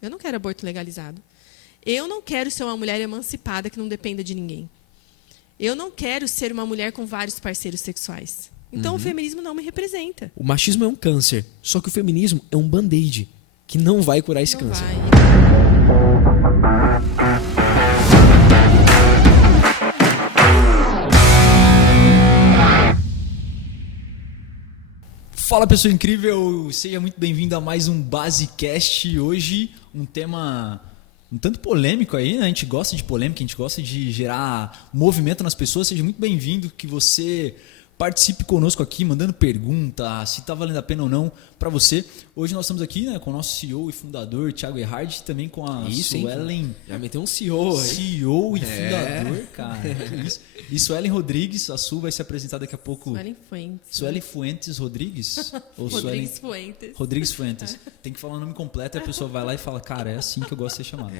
Eu não quero aborto legalizado. Eu não quero ser uma mulher emancipada que não dependa de ninguém. Eu não quero ser uma mulher com vários parceiros sexuais. Então, o feminismo não me representa. O machismo é um câncer, só que o feminismo é um band-aid que não vai curar esse Não câncer. vai. Fala, pessoa incrível, seja muito bem-vindo a mais um Basecast. Hoje um tema um tanto polêmico aí, né? A gente gosta de polêmica, a gente gosta de gerar movimento nas pessoas. Seja muito bem-vindo, que você participe conosco aqui, mandando pergunta, se está valendo a pena ou não para você. Hoje nós estamos aqui, né, com o nosso CEO e fundador, Thiago Erhard, e também com a Suelen. Já meteu um CEO aí. CEO e fundador, cara. Que isso. E Suelen Rodrigues, a Su vai se apresentar daqui a pouco. Suelen Fuentes. Suelen Fuentes Rodrigues? Ou Rodrigues Fuentes. Rodrigues Fuentes. Tem que falar o nome completo e a pessoa vai lá e fala, cara, é assim que eu gosto de ser chamado.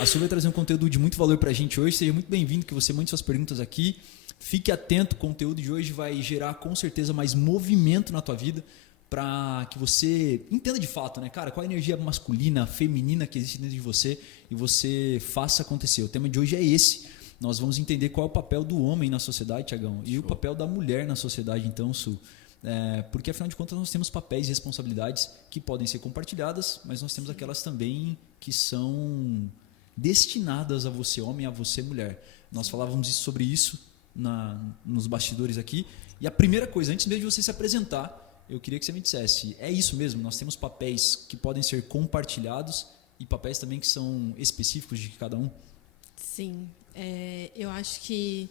A Su vai trazer um conteúdo de muito valor pra gente hoje. Seja muito bem-vindo, que você mande suas perguntas aqui. Fique atento, o conteúdo de hoje vai gerar com certeza mais movimento na tua vida para que você entenda de fato, né, cara, qual a energia masculina, feminina que existe dentro de você e você faça acontecer. O tema de hoje é esse. Nós vamos entender qual é o papel do homem na sociedade, Tiagão, e o papel da mulher na sociedade, então, Su. Porque afinal de contas nós temos papéis e responsabilidades que podem ser compartilhadas, mas nós temos aquelas também que são destinadas a você homem, a você mulher. Nós falávamos sobre isso nos bastidores aqui. E a primeira coisa, antes mesmo de você se apresentar, eu queria que você me dissesse, é isso mesmo, nós temos papéis que podem ser compartilhados e papéis também que são específicos de cada um? Sim. Eu acho que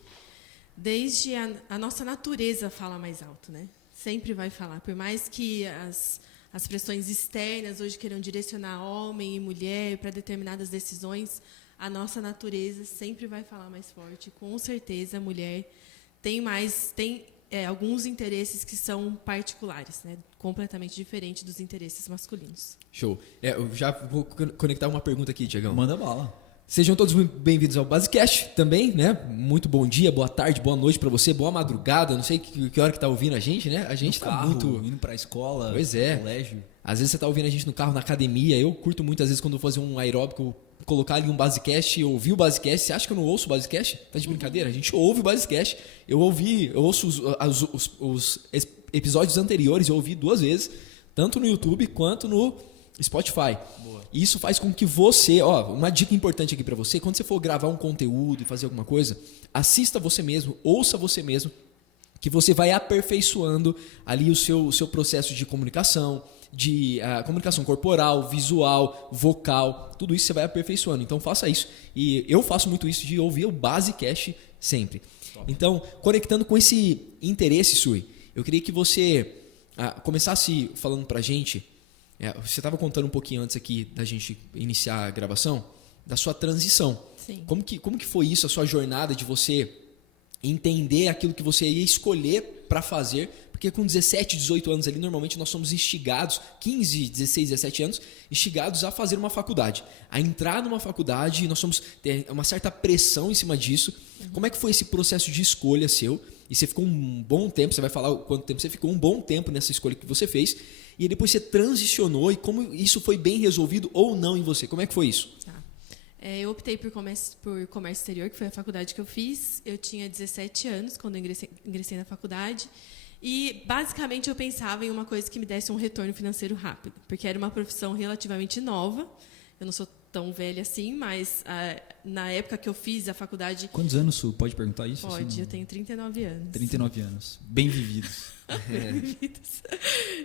desde a nossa natureza fala mais alto, né? Sempre vai falar. Por mais que as pressões externas hoje queiram direcionar homem e mulher para determinadas decisões, a nossa natureza sempre vai falar mais forte. Com certeza, a mulher tem alguns interesses que são particulares, né? Completamente diferentes dos interesses masculinos. Show. Eu já vou conectar uma pergunta aqui, Tiagão. Manda bala. Sejam todos muito bem-vindos ao Basecast também, né? Muito bom dia, boa tarde, boa noite pra você, boa madrugada. Não sei que hora que tá ouvindo a gente, né? A gente tá carro, muito indo pra escola, pois é. colégio. Às vezes você tá ouvindo a gente no carro, na academia. Eu curto muito, às vezes, quando eu fazer um aeróbico, colocar ali um Basecast e ouvir o Basecast. Você acha que eu não ouço o Basecast? Tá de brincadeira? A gente ouve o Basecast. Eu ouço os episódios anteriores, eu ouvi 2 vezes, tanto no YouTube quanto no Spotify. Boa. E isso faz com que você, uma dica importante aqui para você, quando você for gravar um conteúdo e fazer alguma coisa, assista você mesmo, ouça você mesmo, que você vai aperfeiçoando ali o seu processo de comunicação, de comunicação corporal, visual, vocal, tudo isso você vai aperfeiçoando. Então faça isso. E eu faço muito isso de ouvir o Basecast sempre. Top. Então, conectando com esse interesse, Sui, eu queria que você começasse falando pra gente. Você estava contando um pouquinho antes aqui da gente iniciar a gravação, da sua transição. Sim. Como que foi isso, a sua jornada de você entender aquilo que você ia escolher para fazer? Porque com 17, 18 anos ali, normalmente nós somos instigados, 15, 16, 17 anos, instigados a fazer uma faculdade. A entrar numa faculdade, e nós ter uma certa pressão em cima disso. Uhum. Como é que foi esse processo de escolha seu? E você ficou um bom tempo, você vai falar quanto tempo você ficou, um bom tempo nessa escolha que você fez. E depois você transicionou e como isso foi bem resolvido ou não em você? Como é que foi isso? Eu optei por comércio exterior, que foi a faculdade que eu fiz. Eu tinha 17 anos quando eu ingressei na faculdade. E, basicamente, eu pensava em uma coisa que me desse um retorno financeiro rápido. Porque era uma profissão relativamente nova. Eu não sou tão velha assim, mas na época que eu fiz a faculdade... Quantos anos, Su? Pode perguntar isso? Pode, assim, eu tenho 39 anos. 39 anos. Bem vividos.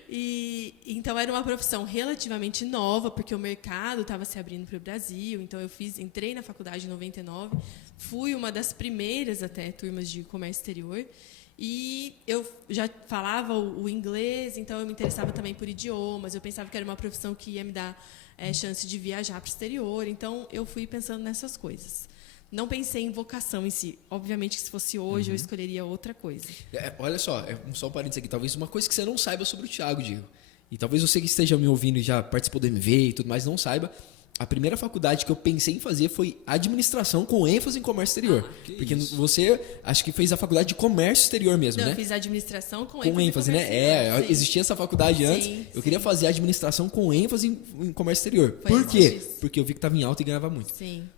E então era uma profissão relativamente nova, porque o mercado estava se abrindo para o Brasil. Então entrei na faculdade em 99, fui uma das primeiras até turmas de comércio exterior. E eu já falava o inglês, então eu me interessava também por idiomas. Eu pensava que era uma profissão que ia me dar chance de viajar para o exterior. Então eu fui pensando nessas coisas. Não pensei em vocação em si. Obviamente que se fosse hoje, eu escolheria outra coisa. Olha só, só um parênteses aqui. Talvez uma coisa que você não saiba sobre o Thiago, Diego. E talvez você que esteja me ouvindo e já participou do MV e tudo mais, não saiba. A primeira faculdade que eu pensei em fazer foi administração com ênfase em comércio exterior. Porque isso? você, acho que fez a faculdade de comércio exterior mesmo, Não, né? eu fiz administração com ênfase, né? sim. Existia essa faculdade antes. Sim, Eu queria fazer administração com ênfase em comércio exterior. Foi Por quê? antes disso. Porque eu vi que estava em alta e ganhava muito. Sim.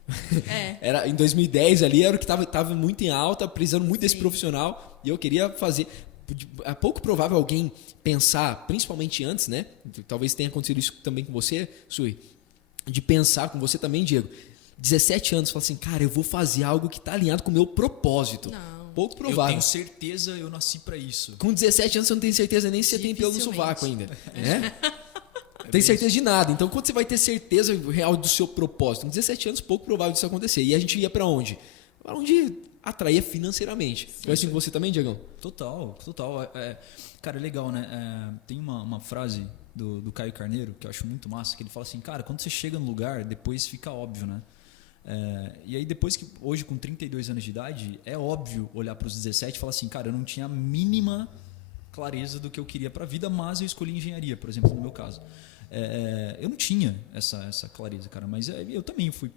É. Era, em 2010 ali era o que estava muito em alta, precisando muito desse Sim. profissional. E eu queria fazer. É pouco provável alguém pensar, principalmente antes, né? Talvez tenha acontecido isso também com você, Sui. De pensar com você também, Diego. 17 anos, falar assim, cara, eu vou fazer algo que está alinhado com o meu propósito. Não. Pouco Eu provável. tenho certeza, eu nasci pra isso. Com 17 anos você não tem certeza nem se você tem pelo no Dificilmente. sovaco ainda. Né? Tem certeza de nada. Então, quando você vai ter certeza real do seu propósito? Com 17 anos, pouco provável disso acontecer. E a gente ia para onde? Para onde atraía financeiramente. Foi assim com você também, Diegão? Total. Cara, é legal, né? Tem uma frase do Caio Carneiro que eu acho muito massa, que ele fala assim, cara, quando você chega no lugar, depois fica óbvio, né? E aí depois que, hoje com 32 anos de idade, é óbvio olhar para os 17 e falar assim, cara, eu não tinha a mínima clareza do que eu queria para a vida, mas eu escolhi engenharia, por exemplo, no meu caso. Eu não tinha essa clareza, cara, mas eu também fui,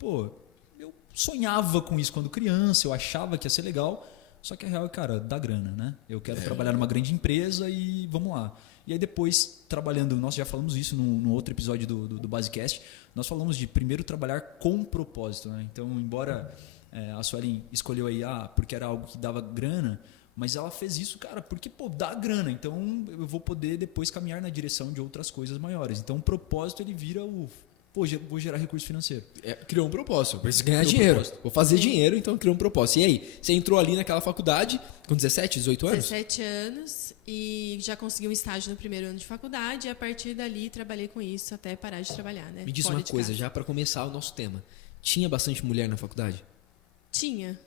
eu sonhava com isso quando criança, eu achava que ia ser legal, só que a real é, cara, dá grana, né? Eu quero trabalhar numa grande empresa e vamos lá. E aí depois, trabalhando, nós já falamos isso no outro episódio do Basecast, nós falamos de primeiro trabalhar com propósito, né? Então, embora a Suelen escolheu aí, porque era algo que dava grana, mas ela fez isso, cara, porque, dá grana, então eu vou poder depois caminhar na direção de outras coisas maiores. Então, o propósito, ele vira vou gerar recurso financeiro. Criou um propósito, preciso ganhar Criou um dinheiro. propósito. Vou fazer dinheiro, então criou um propósito. E aí, você entrou ali naquela faculdade com 17, 18 anos? 17 anos e já consegui um estágio no primeiro ano de faculdade e a partir dali trabalhei com isso até parar de trabalhar, né? Me diz Fora uma de coisa, casa. já para começar o nosso tema. Tinha bastante mulher na faculdade? Tinha.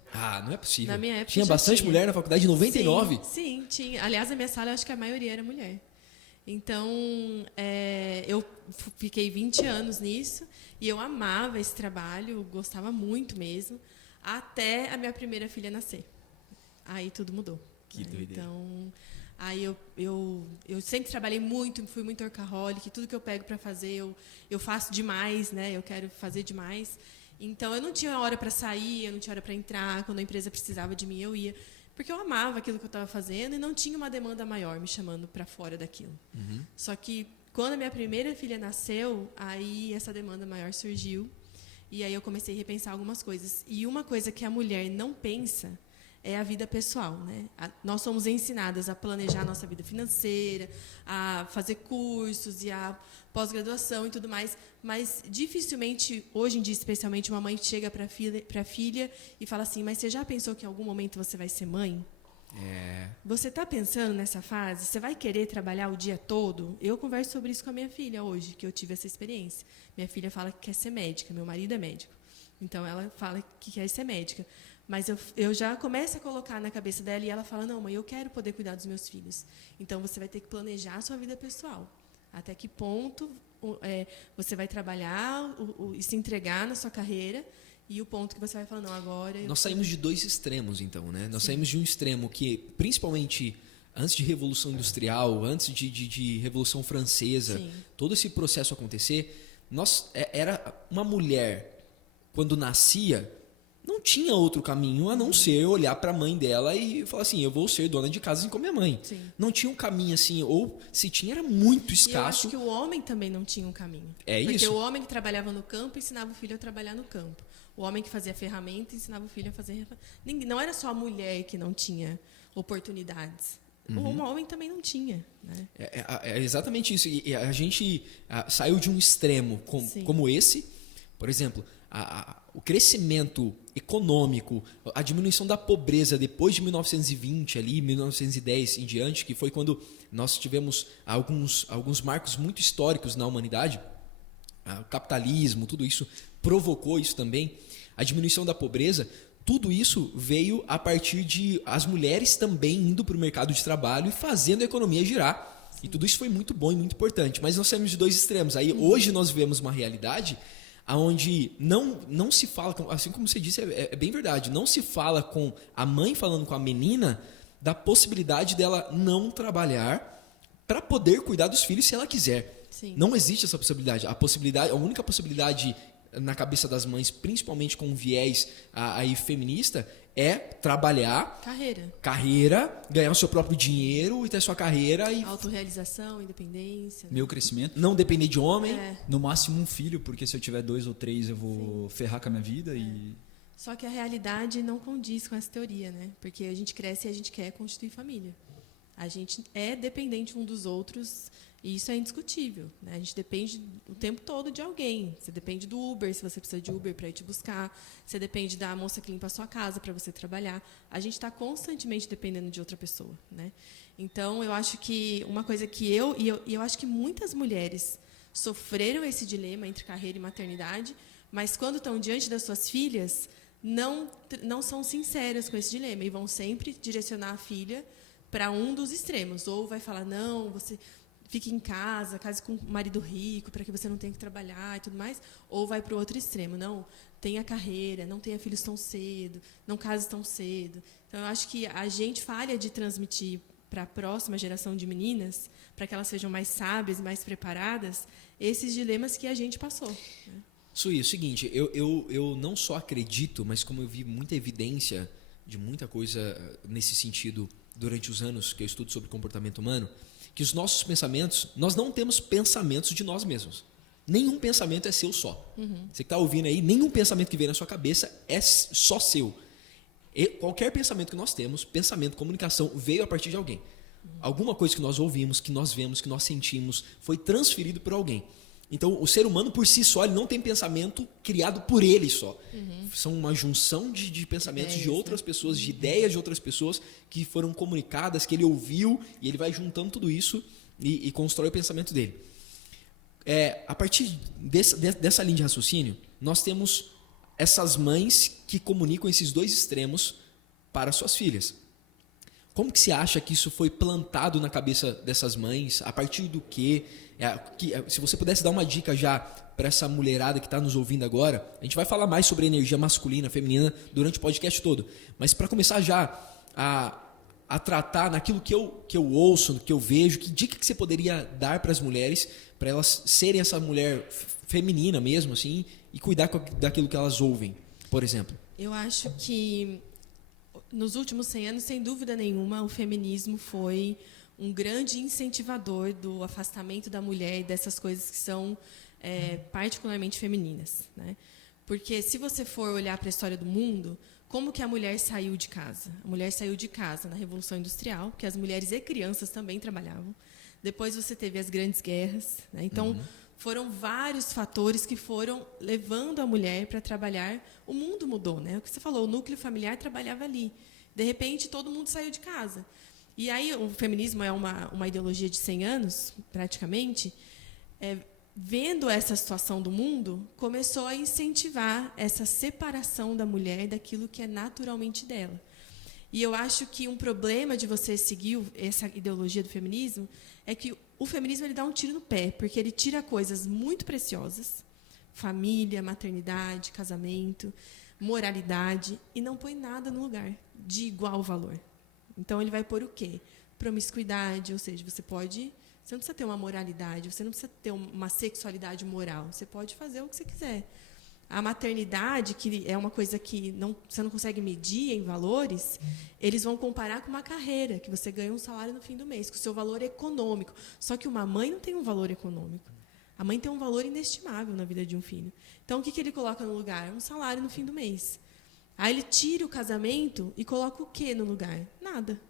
Não é possível. Na minha época Tinha já bastante tinha. mulher na faculdade em 99? Sim, tinha. Aliás, na minha sala eu acho que a maioria era mulher. Então, eu fiquei 20 anos nisso e eu amava esse trabalho, gostava muito mesmo, até a minha primeira filha nascer. Aí tudo mudou. Que doideira. Então, aí eu sempre trabalhei muito, fui muito workaholic, tudo que eu pego para fazer eu faço demais, né? Eu quero fazer demais. Então, eu não tinha hora para sair, eu não tinha hora para entrar, quando a empresa precisava de mim, eu ia. Porque eu amava aquilo que eu estava fazendo e não tinha uma demanda maior me chamando para fora daquilo. Uhum. Só que quando a minha primeira filha nasceu, aí essa demanda maior surgiu e aí eu comecei a repensar algumas coisas. E uma coisa que a mulher não pensa é a vida pessoal, né? Nós somos ensinadas a planejar a nossa vida financeira, a fazer cursos e a pós-graduação e tudo mais, mas dificilmente, hoje em dia, especialmente, uma mãe chega para a filha e fala assim, mas você já pensou que em algum momento você vai ser mãe? Você está pensando nessa fase? Você vai querer trabalhar o dia todo? Eu converso sobre isso com a minha filha hoje, que eu tive essa experiência. Minha filha fala que quer ser médica, meu marido é médico. Então, ela fala que quer ser médica. Mas eu já começo a colocar na cabeça dela e ela fala, não, mãe, eu quero poder cuidar dos meus filhos. Então, você vai ter que planejar a sua vida pessoal. Até que ponto você vai trabalhar e se entregar na sua carreira e o ponto que você vai falar, não, agora... Nós saímos de dois extremos, então, né? Nós Sim. saímos de um extremo que, principalmente antes de Revolução Industrial, antes de Revolução Francesa, Sim. todo esse processo acontecer, era uma mulher, quando nascia, não tinha outro caminho a não ser olhar para a mãe dela e falar assim, eu vou ser dona de casa assim como minha mãe. Sim. Não tinha um caminho assim, ou se tinha era muito E eu escasso. acho que o homem também não tinha um caminho. Porque Porque o homem que trabalhava no campo ensinava o filho a trabalhar no campo. O homem que fazia ferramenta ensinava o filho a fazer... Não era só a mulher que não tinha oportunidades. O homem também não tinha. Né? É exatamente isso. E a gente saiu de um extremo como esse. Por exemplo, o crescimento econômico, a diminuição da pobreza depois de 1920, ali, 1910 em diante, que foi quando nós tivemos alguns marcos muito históricos na humanidade. O capitalismo, tudo isso provocou isso também. A diminuição da pobreza, tudo isso veio a partir de as mulheres também indo para o mercado de trabalho e fazendo a economia girar. Sim. E tudo isso foi muito bom e muito importante. Mas nós saímos de dois extremos. Aí hoje nós vivemos uma realidade onde não se fala, assim como você disse, é bem verdade, não se fala com a mãe falando com a menina da possibilidade dela não trabalhar para poder cuidar dos filhos se ela quiser. Sim. Não existe essa possibilidade. A única possibilidade na cabeça das mães, principalmente com um viés aí feminista, é trabalhar, carreira, ganhar o seu próprio dinheiro e ter sua carreira e autorrealização, independência, meu crescimento, não depender de homem, no máximo um filho, porque se eu tiver 2 ou 3 eu vou ferrar com a minha vida e só que a realidade não condiz com essa teoria, né? Porque a gente cresce e a gente quer constituir família. A gente é dependente um dos outros e isso é indiscutível, né? A gente depende o tempo todo de alguém. Você depende do Uber, se você precisa de Uber para ir te buscar. Você depende da moça que limpa a sua casa para você trabalhar. A gente está constantemente dependendo de outra pessoa, né? Então, eu acho que uma coisa que eu acho que muitas mulheres sofreram esse dilema entre carreira e maternidade, mas quando estão diante das suas filhas, não são sinceras com esse dilema e vão sempre direcionar a filha para um dos extremos. Ou vai falar, não, você fique em casa, case com um marido rico, para que você não tenha que trabalhar e tudo mais. Ou vai para o outro extremo, não, tenha carreira, não tenha filhos tão cedo, não case tão cedo. Então, eu acho que a gente falha de transmitir para a próxima geração de meninas, para que elas sejam mais sábias e mais preparadas, esses dilemas que a gente passou, né? Sui, é o seguinte, eu não só acredito, mas como eu vi muita evidência de muita coisa nesse sentido durante os anos que eu estudo sobre comportamento humano, que os nossos pensamentos, nós não temos pensamentos de nós mesmos. Nenhum pensamento é seu só. Você que está ouvindo aí, nenhum pensamento que vem na sua cabeça é só seu. E qualquer pensamento que nós temos, pensamento, comunicação, veio a partir de alguém. Alguma coisa que nós ouvimos, que nós vemos, que nós sentimos, foi transferido por alguém. Então, o ser humano, por si só, ele não tem pensamento criado por ele só. São uma junção de pensamentos de outras pessoas, de ideias de outras pessoas que foram comunicadas, que ele ouviu, e ele vai juntando tudo isso e constrói o pensamento dele. A partir dessa linha de raciocínio, nós temos essas mães que comunicam esses dois extremos para suas filhas. Como que você acha que isso foi plantado na cabeça dessas mães? A partir do quê? Se você pudesse dar uma dica já para essa mulherada que está nos ouvindo agora, a gente vai falar mais sobre energia masculina, feminina durante o podcast todo. Mas para começar já a tratar naquilo que eu ouço, que eu vejo, que dica que você poderia dar para as mulheres, para elas serem essa mulher feminina mesmo, assim, e cuidar daquilo que elas ouvem, por exemplo? Eu acho que nos últimos 100 anos, sem dúvida nenhuma, o feminismo foi um grande incentivador do afastamento da mulher e dessas coisas que são particularmente femininas, né? Porque se você for olhar para a história do mundo, como que a mulher saiu de casa? A mulher saiu de casa na Revolução Industrial, que as mulheres e crianças também trabalhavam. Depois você teve as grandes guerras, né? Então, foram vários fatores que foram levando a mulher para trabalhar. O mundo mudou, né? O que você falou, o núcleo familiar trabalhava ali. De repente, todo mundo saiu de casa. E aí, o feminismo é uma ideologia de 100 anos, praticamente. Vendo essa situação do mundo, começou a incentivar essa separação da mulher daquilo que é naturalmente dela. E eu acho que um problema de você seguir essa ideologia do feminismo é que o feminismo ele dá um tiro no pé, porque ele tira coisas muito preciosas, família, maternidade, casamento, moralidade, e não põe nada no lugar de igual valor. Então, ele vai pôr o quê? Promiscuidade, ou seja, você não precisa ter uma moralidade, você não precisa ter uma sexualidade moral, você pode fazer o que você quiser. A maternidade, que é uma coisa que você não consegue medir em valores, eles vão comparar com uma carreira, que você ganha um salário no fim do mês, com o seu valor econômico. Só que uma mãe não tem um valor econômico. A mãe tem um valor inestimável na vida de um filho. Então, o que ele coloca no lugar? Um salário no fim do mês. Aí ele tira o casamento e coloca o quê no lugar? Nada.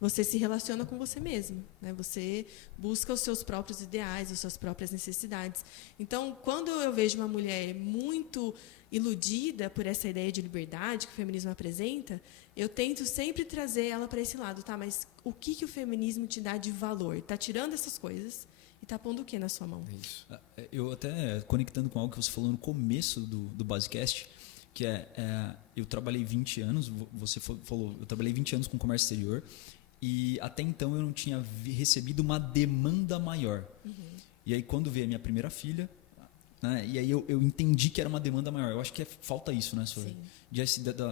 Você se relaciona com você mesmo, né? Você busca os seus próprios ideais, as suas próprias necessidades. Então, quando eu vejo uma mulher muito iludida por essa ideia de liberdade que o feminismo apresenta, eu tento sempre trazer ela para esse lado, tá? Mas o que o feminismo te dá de valor? Está tirando essas coisas e está pondo o que na sua mão? Isso. Eu até conectando com algo que você falou no começo do Basecast, que eu trabalhei 20 anos, você falou, eu trabalhei 20 anos com comércio exterior, e até então eu não tinha recebido uma demanda maior. E aí quando veio a minha primeira filha, né, e aí eu entendi que era uma demanda maior. Eu acho que falta isso, né, Soraya?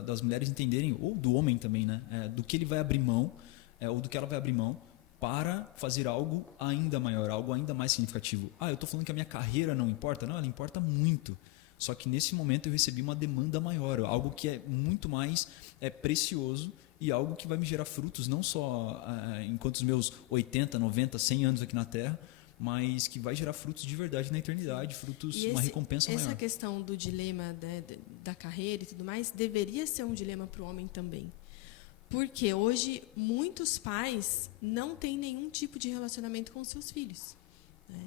Das mulheres entenderem, ou do homem também, né, do que ele vai abrir mão, ou do que ela vai abrir mão para fazer algo ainda maior, algo ainda mais significativo. Eu estou falando que a minha carreira não importa? Não, ela importa muito. Só que nesse momento eu recebi uma demanda maior, algo que é muito mais precioso e algo que vai me gerar frutos, não só enquanto os meus 80, 90, 100 anos aqui na Terra, mas que vai gerar frutos de verdade na eternidade, frutos, uma recompensa maior. Essa questão do dilema da carreira e tudo mais deveria ser um dilema para o homem também. Porque hoje muitos pais não têm nenhum tipo de relacionamento com seus filhos.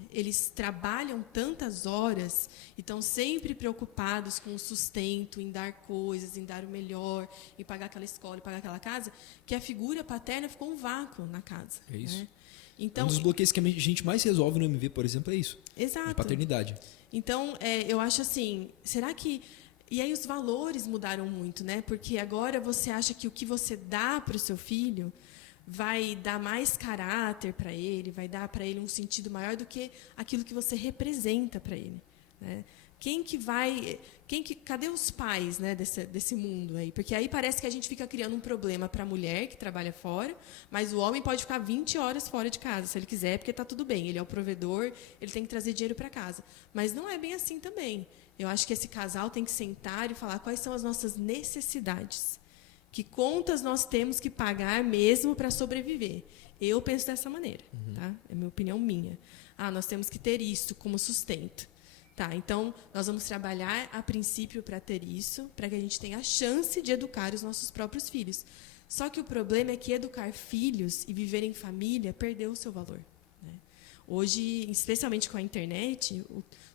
Eles trabalham tantas horas e estão sempre preocupados com o sustento, em dar coisas, em dar o melhor, em pagar aquela escola, em pagar aquela casa, que a figura paterna ficou um vácuo na casa. É isso. Né? Então, um dos bloqueios que a gente mais resolve no MV, por exemplo, é isso. Exato. De paternidade. Então, eu acho assim, será que... E aí os valores mudaram muito, né? Porque agora você acha que o que você dá para o seu filho vai dar mais caráter para ele, vai dar para ele um sentido maior do que aquilo que você representa para ele, né? Cadê os pais, né, desse mundo aí? Porque aí parece que a gente fica criando um problema para a mulher que trabalha fora, mas o homem pode ficar 20 horas fora de casa, se ele quiser, porque está tudo bem. Ele é o provedor, ele tem que trazer dinheiro para casa. Mas não é bem assim também. Eu acho que esse casal tem que sentar e falar quais são as nossas necessidades. Que contas nós temos que pagar mesmo para sobreviver. Eu penso dessa maneira. Tá? É uma opinião minha. Nós temos que ter isso como sustento. Tá, então, nós vamos trabalhar a princípio para ter isso, para que a gente tenha a chance de educar os nossos próprios filhos. Só que o problema é que educar filhos e viver em família perdeu o seu valor. Né? Hoje, especialmente com a internet,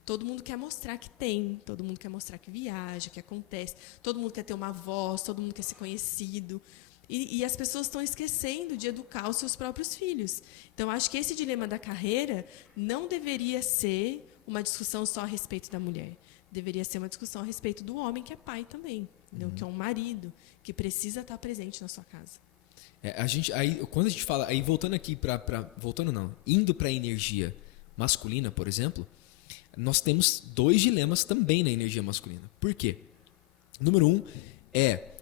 todo mundo quer mostrar que tem, todo mundo quer mostrar que viaja, que acontece, todo mundo quer ter uma voz, todo mundo quer ser conhecido. E as pessoas estão esquecendo de educar os seus próprios filhos. Então, acho que esse dilema da carreira não deveria ser uma discussão só a respeito da mulher. Deveria ser uma discussão a respeito do homem, que é pai também, que é um marido, que precisa estar presente na sua casa. Quando a gente fala, aí voltando aqui indo para a energia masculina, por exemplo, nós temos 2 dilemas também na energia masculina. Por quê? Número 1 é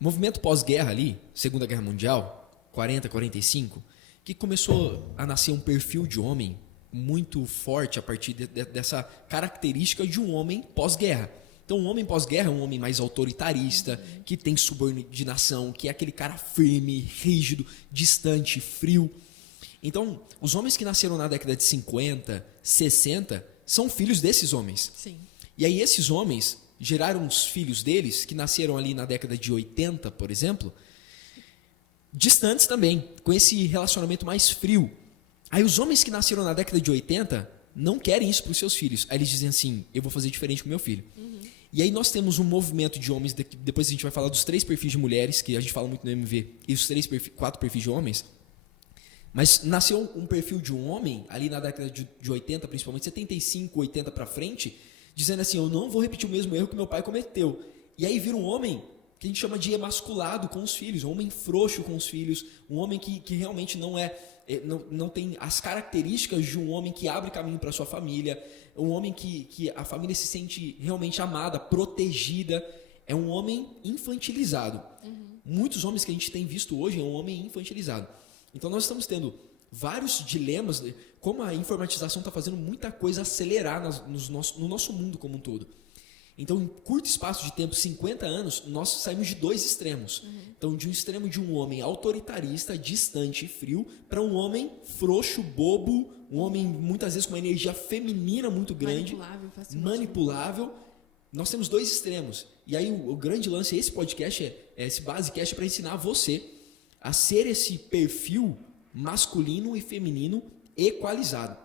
movimento pós-guerra ali, Segunda Guerra Mundial, 40, 45, que começou a nascer um perfil de homem muito forte a partir dessa característica de um homem pós-guerra. Então, um homem pós-guerra é um homem mais autoritarista, que tem subordinação, que é aquele cara firme, rígido, distante, frio. Então, os homens que nasceram na década de 50, 60, são filhos desses homens. Sim. E aí esses homens geraram os filhos deles, que nasceram ali na década de 80, por exemplo, distantes também, com esse relacionamento mais frio. Aí os homens que nasceram na década de 80 não querem isso para os seus filhos. Aí eles dizem assim, eu vou fazer diferente com meu filho. E aí nós temos um movimento de homens, depois a gente vai falar dos 3 perfis de mulheres, que a gente fala muito no MV, e os 4 perfis de homens. Mas nasceu um perfil de um homem, ali na década de 80, principalmente 75, 80 para frente, dizendo assim, eu não vou repetir o mesmo erro que meu pai cometeu. E aí vira um homem que a gente chama de emasculado com os filhos, um homem frouxo com os filhos, um homem que realmente não tem as características de um homem que abre caminho para sua família, um homem que a família se sente realmente amada, protegida. É um homem infantilizado. Muitos homens que a gente tem visto hoje é um homem infantilizado. Então nós estamos tendo vários dilemas, como a informatização está fazendo muita coisa acelerar no nosso mundo como um todo. Então, em curto espaço de tempo, 50 anos, nós saímos de 2 extremos. Então, de um extremo de um homem autoritarista, distante e frio, para um homem frouxo, bobo, um homem muitas vezes com uma energia feminina muito grande, manipulável. Nós temos 2 extremos. E aí o grande lance, esse podcast, esse Basecast é para ensinar você a ser esse perfil masculino e feminino equalizado.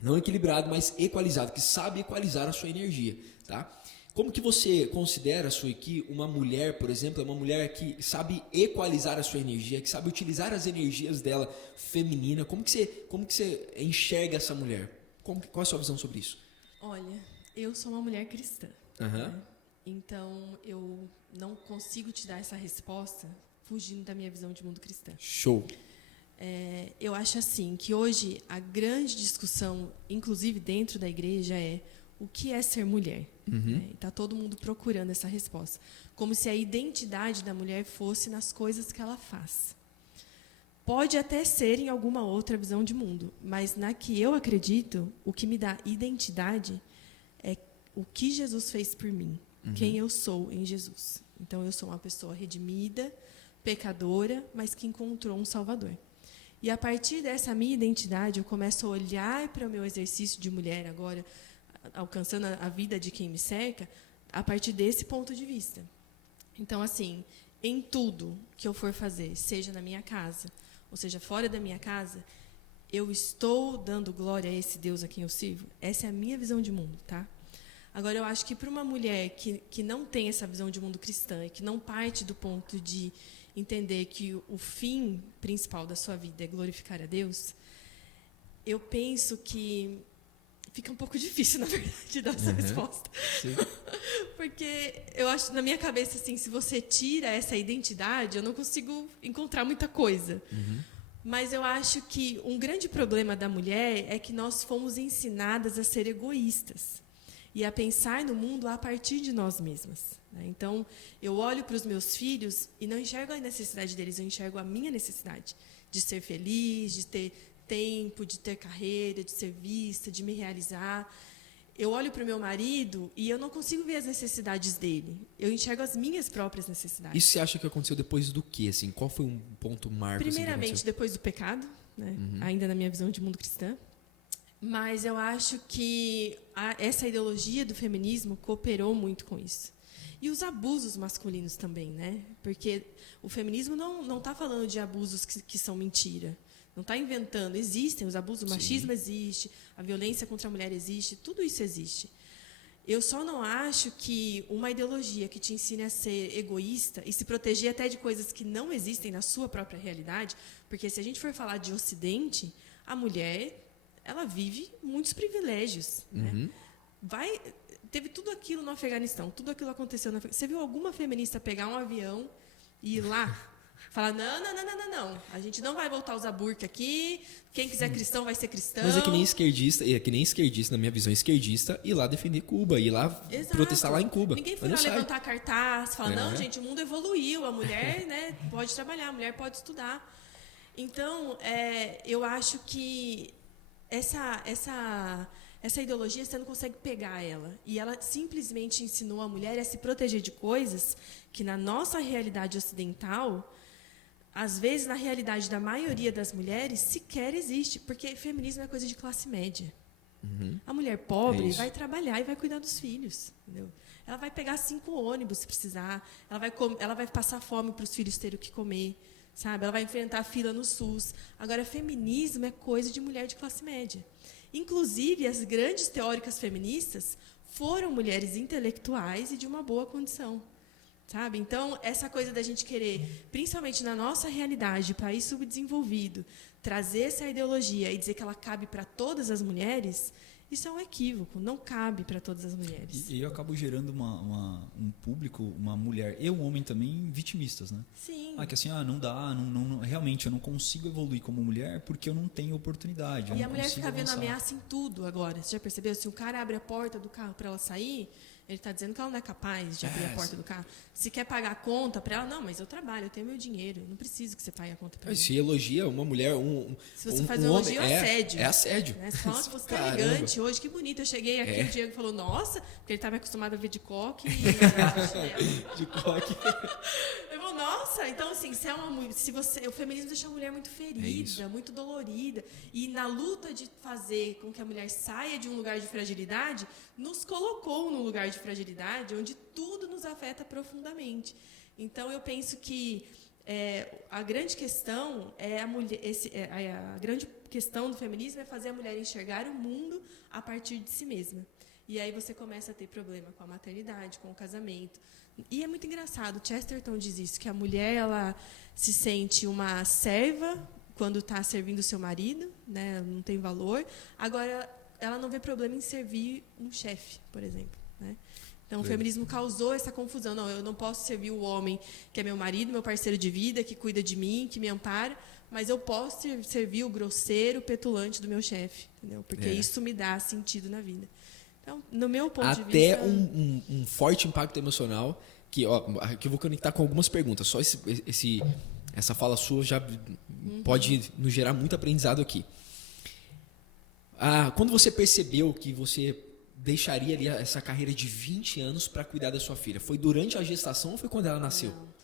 Não equilibrado, mas equalizado, que sabe equalizar a sua energia, tá? Como que você considera, Suiki, uma mulher, por exemplo, é uma mulher que sabe equalizar a sua energia, que sabe utilizar as energias dela feminina? Como que você enxerga essa mulher? Qual é a sua visão sobre isso? Olha, eu sou uma mulher cristã. Né? Então, eu não consigo te dar essa resposta fugindo da minha visão de mundo cristã. Show! Eu acho assim, que hoje a grande discussão, inclusive dentro da igreja, é o que é ser mulher. Está todo mundo procurando essa resposta. Como se a identidade da mulher fosse nas coisas que ela faz. Pode até ser em alguma outra visão de mundo, mas na que eu acredito, o que me dá identidade é o que Jesus fez por mim, quem eu sou em Jesus. Então, eu sou uma pessoa redimida, pecadora, mas que encontrou um Salvador. E a partir dessa minha identidade, eu começo a olhar para o meu exercício de mulher agora, alcançando a vida de quem me cerca, a partir desse ponto de vista. Então, assim, em tudo que eu for fazer, seja na minha casa, ou seja, fora da minha casa, eu estou dando glória a esse Deus a quem eu sirvo? Essa é a minha visão de mundo, tá? Agora, eu acho que para uma mulher que não tem essa visão de mundo cristã e que não parte do ponto de entender que o fim principal da sua vida é glorificar a Deus, eu penso que fica um pouco difícil, na verdade, dar essa resposta. Sim. Porque eu acho, na minha cabeça, assim, se você tira essa identidade, eu não consigo encontrar muita coisa. Mas eu acho que um grande problema da mulher é que nós fomos ensinadas a ser egoístas e a pensar no mundo a partir de nós mesmas. Né? Então, eu olho para os meus filhos e não enxergo a necessidade deles, eu enxergo a minha necessidade de ser feliz, de ter tempo, de ter carreira, de ser vista, de me realizar. Eu olho para o meu marido e eu não consigo ver as necessidades dele. Eu enxergo as minhas próprias necessidades. Isso você acha que aconteceu depois do quê? Assim? Qual foi um ponto marco? Primeiramente, assim, depois do pecado, né? Ainda na minha visão de mundo cristã. Mas eu acho que essa ideologia do feminismo cooperou muito com isso. E os abusos masculinos também, né? Porque o feminismo não está falando de abusos que são mentira. Não está inventando. Existem os abusos, o machismo existe, a violência contra a mulher existe, tudo isso existe. Eu só não acho que uma ideologia que te ensine a ser egoísta e se proteger até de coisas que não existem na sua própria realidade, porque se a gente for falar de Ocidente, a mulher, ela vive muitos privilégios. Né? Teve tudo aquilo no Afeganistão, tudo aquilo aconteceu no Afeganistão. Você viu alguma feminista pegar um avião e ir lá? Falar, não, a gente não vai voltar a usar burca aqui, quem quiser cristão vai ser cristão. Mas é que nem esquerdista, na minha visão esquerdista, ir lá defender Cuba, ir lá protestar lá em Cuba. Ninguém foi lá levantar cartaz, falar, não, gente, o mundo evoluiu, a mulher pode trabalhar, a mulher pode estudar. Então, eu acho que essa ideologia você não consegue pegar ela. E ela simplesmente ensinou a mulher a se proteger de coisas que na nossa realidade ocidental, às vezes na realidade da maioria das mulheres, sequer existe. Porque feminismo é coisa de classe média. A mulher pobre vai trabalhar e vai cuidar dos filhos. Entendeu? Ela vai pegar 5 ônibus se precisar. Ela vai passar fome para os filhos terem o que comer. Sabe? Ela vai enfrentar a fila no SUS. Agora, feminismo é coisa de mulher de classe média. Inclusive, as grandes teóricas feministas foram mulheres intelectuais e de uma boa condição. Sabe? Então, essa coisa da gente querer, principalmente na nossa realidade, país subdesenvolvido, trazer essa ideologia e dizer que ela cabe para todas as mulheres, isso é um equívoco, não cabe para todas as mulheres. E eu acabo gerando um público, uma mulher e um homem também vitimistas, né? Sim. Que assim, não dá, realmente eu não consigo evoluir como mulher porque eu não tenho oportunidade. E a mulher fica vendo ameaça em tudo agora. Você já percebeu? Se o cara abre a porta do carro para ela sair, ele está dizendo que ela não é capaz de abrir a porta do carro. Se quer pagar a conta para ela, não, mas eu trabalho, eu tenho meu dinheiro, eu não preciso que você pague a conta para mim. Se elogia uma mulher, se você faz um elogio, homem, assédio. É assédio. Né? Você fala, você tá elegante hoje, que bonito. Eu cheguei aqui, o Diego falou, nossa, porque ele estava acostumado a ver de coque. De coque. Eu falo, nossa, então assim, o feminismo deixa a mulher muito ferida, muito dolorida. E na luta de fazer com que a mulher saia de um lugar de fragilidade, nos colocou num lugar de fragilidade onde tudo nos afeta profundamente. Então, eu penso que a grande questão a grande questão do feminismo é fazer a mulher enxergar o mundo a partir de si mesma. E aí você começa a ter problema com a maternidade, com o casamento. E é muito engraçado, Chesterton diz isso, que a mulher ela se sente uma serva quando está servindo o seu marido, né? Não tem valor. Agora, ela não vê problema em servir um chefe, por exemplo. Né? Então, o feminismo causou essa confusão. Não, eu não posso servir o homem que é meu marido, meu parceiro de vida, que cuida de mim, que me ampara, mas eu posso servir o grosseiro, petulante do meu chefe, entendeu? Porque isso me dá sentido na vida. Então, no meu ponto de vista... Até um forte impacto emocional, que eu vou conectar com algumas perguntas. Só essa fala sua já pode nos gerar muito aprendizado aqui. Quando você percebeu que você deixaria ali essa carreira de 20 anos para cuidar da sua filha? Foi durante a gestação ou foi quando ela nasceu? Não.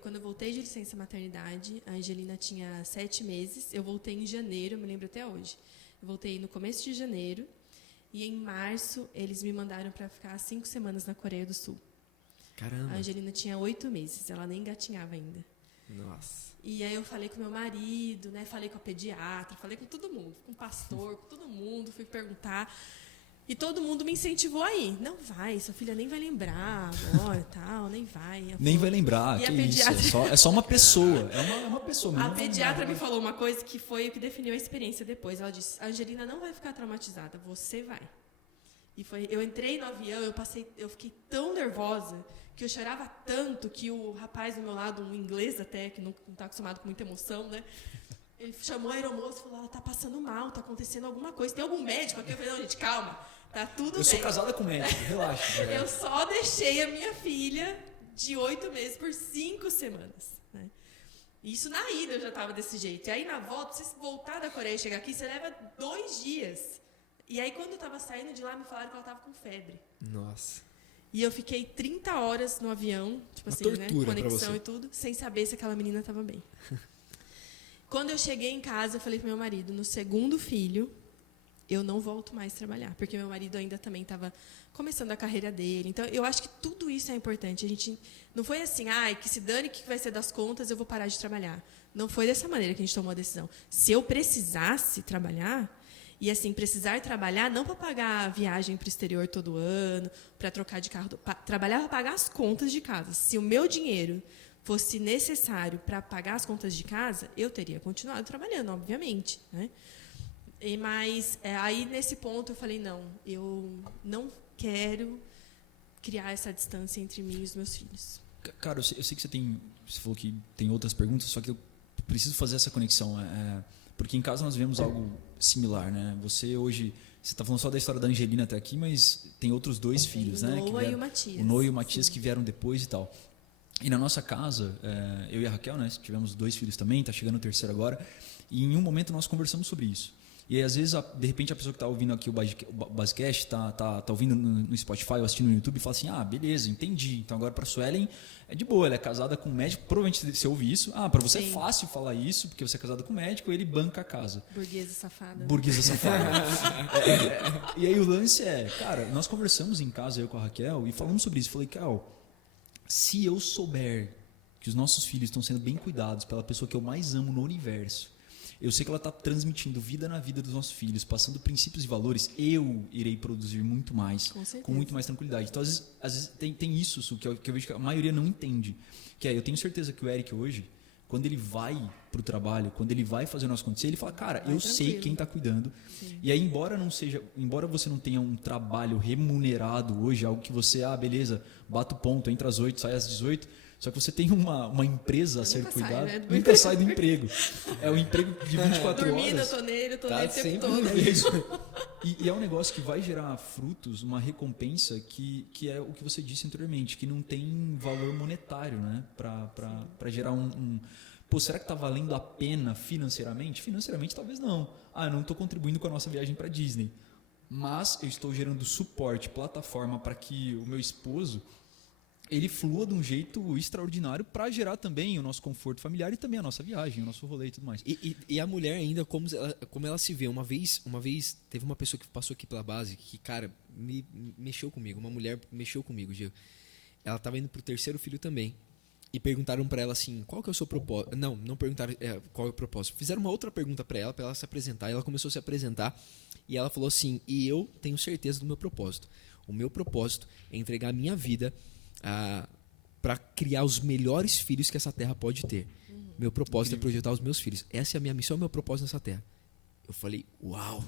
Quando eu voltei de licença maternidade, a Angelina tinha 7 meses. Eu voltei em janeiro, eu me lembro até hoje. Eu voltei no começo de janeiro e em março eles me mandaram para ficar 5 semanas na Coreia do Sul. Caramba. A Angelina tinha 8 meses, ela nem engatinhava ainda. Nossa. E aí eu falei com meu marido, né? Falei com a pediatra, falei com todo mundo, com o pastor, com todo mundo, fui perguntar. E todo mundo me incentivou aí. Não vai, sua filha nem vai lembrar agora e tal, nem vai. Nem vai lembrar, E que a isso. pediatra- É só uma pessoa. É uma pessoa. A pediatra me falou uma coisa que foi o que definiu a experiência depois. Ela disse, a Angelina não vai ficar traumatizada, você vai. E eu entrei no avião, eu fiquei tão nervosa que eu chorava tanto que o rapaz do meu lado, um inglês até, que não está acostumado com muita emoção, né? Ele chamou a aeromoça e falou, ela está passando mal, está acontecendo alguma coisa. Tem algum médico aqui? Eu falei, não, gente, calma, tá tudo bem. Eu sou casada com médico, relaxa. Eu só deixei a minha filha de 8 meses por 5 semanas. Né? Isso na ida eu já estava desse jeito. E aí na volta, você voltar da Coreia e chegar aqui, você leva 2 dias. E aí quando eu estava saindo de lá, me falaram que ela estava com febre. Nossa. E eu fiquei 30 horas no avião, tipo Uma assim, tortura né? pra Conexão você. e tudo, sem saber se aquela menina estava bem. Quando eu cheguei em casa, eu falei pro meu marido, no segundo filho, eu não volto mais trabalhar, porque meu marido ainda também estava começando a carreira dele. Então, eu acho que tudo isso é importante. A gente não foi assim, que se dane que vai ser das contas, eu vou parar de trabalhar. Não foi dessa maneira que a gente tomou a decisão. Se eu precisasse trabalhar, e assim, precisar trabalhar não para pagar a viagem para o exterior todo ano, para trocar de carro, trabalhar para pagar as contas de casa. Se o meu dinheiro fosse necessário para pagar as contas de casa, eu teria continuado trabalhando, obviamente, né? Mas aí, nesse ponto, eu falei, não, eu não quero criar essa distância entre mim e os meus filhos. Cara, eu sei que você falou que tem outras perguntas, só que eu preciso fazer essa conexão. Porque em casa nós vemos algo similar, né? Você hoje, você está falando só da história da Angelina até aqui, mas tem outros 2 filhos, né? O Noah e o Matias. O Noah e o Matias que vieram depois e tal. E na nossa casa, eu e a Raquel, né? Tivemos 2 filhos também, está chegando o terceiro agora. E em um momento nós conversamos sobre isso. E aí, às vezes, de repente, a pessoa que está ouvindo aqui o Basecast, está ouvindo no Spotify ou assistindo no YouTube e fala assim, beleza, entendi. Então agora para a Suelen é de boa, ela é casada com um médico, provavelmente você ouve isso. Para você Sim. é fácil falar isso, porque você é casada com um médico, ele banca a casa. Burguesa safada. Burguesa safada. E aí o lance cara, nós conversamos em casa, eu com a Raquel, e falamos sobre isso. Falei, Cal, se eu souber que os nossos filhos estão sendo bem cuidados pela pessoa que eu mais amo no universo, eu sei que ela está transmitindo vida na vida dos nossos filhos, passando princípios e valores, eu irei produzir muito mais, com muito mais tranquilidade. Então, às vezes tem isso, Su, que eu vejo que a maioria não entende. Que eu tenho certeza que o Eric hoje, quando ele vai para o trabalho, quando ele vai fazer o nosso acontecer, ele fala, cara, eu sei quem está cuidando. Sim. E aí, embora você não tenha um trabalho remunerado hoje, algo que você, beleza, bata o ponto, entra às 8, sai às 18, só que você tem uma empresa a ser cuidada, nunca sai do emprego. É um emprego de 24 Dormindo, horas. eu tô nele o tempo todo. Isso. E é um negócio que vai gerar frutos, uma recompensa que é o que você disse anteriormente, que não tem valor monetário, né? Para gerar Pô, será que está valendo a pena financeiramente? Financeiramente, talvez não. Eu não estou contribuindo com a nossa viagem para Disney. Mas eu estou gerando suporte, plataforma para que o meu esposo ele flua de um jeito extraordinário para gerar também o nosso conforto familiar e também a nossa viagem, o nosso rolê e tudo mais. E a mulher ainda, como ela se vê. Uma vez teve uma pessoa que passou aqui pela base que, cara, me mexeu comigo. Uma mulher mexeu comigo, Gil. Ela estava indo pro 3º filho também. E perguntaram para ela assim, qual que é o seu propósito? Não perguntaram qual é o propósito. Fizeram uma outra pergunta para ela se apresentar. E ela começou a se apresentar. E ela falou assim, e eu tenho certeza do meu propósito. O meu propósito é entregar a minha vida para criar os melhores filhos que essa terra pode ter. Meu propósito é projetar os meus filhos. Essa é a minha missão, é o meu propósito nessa terra. Eu falei, uau!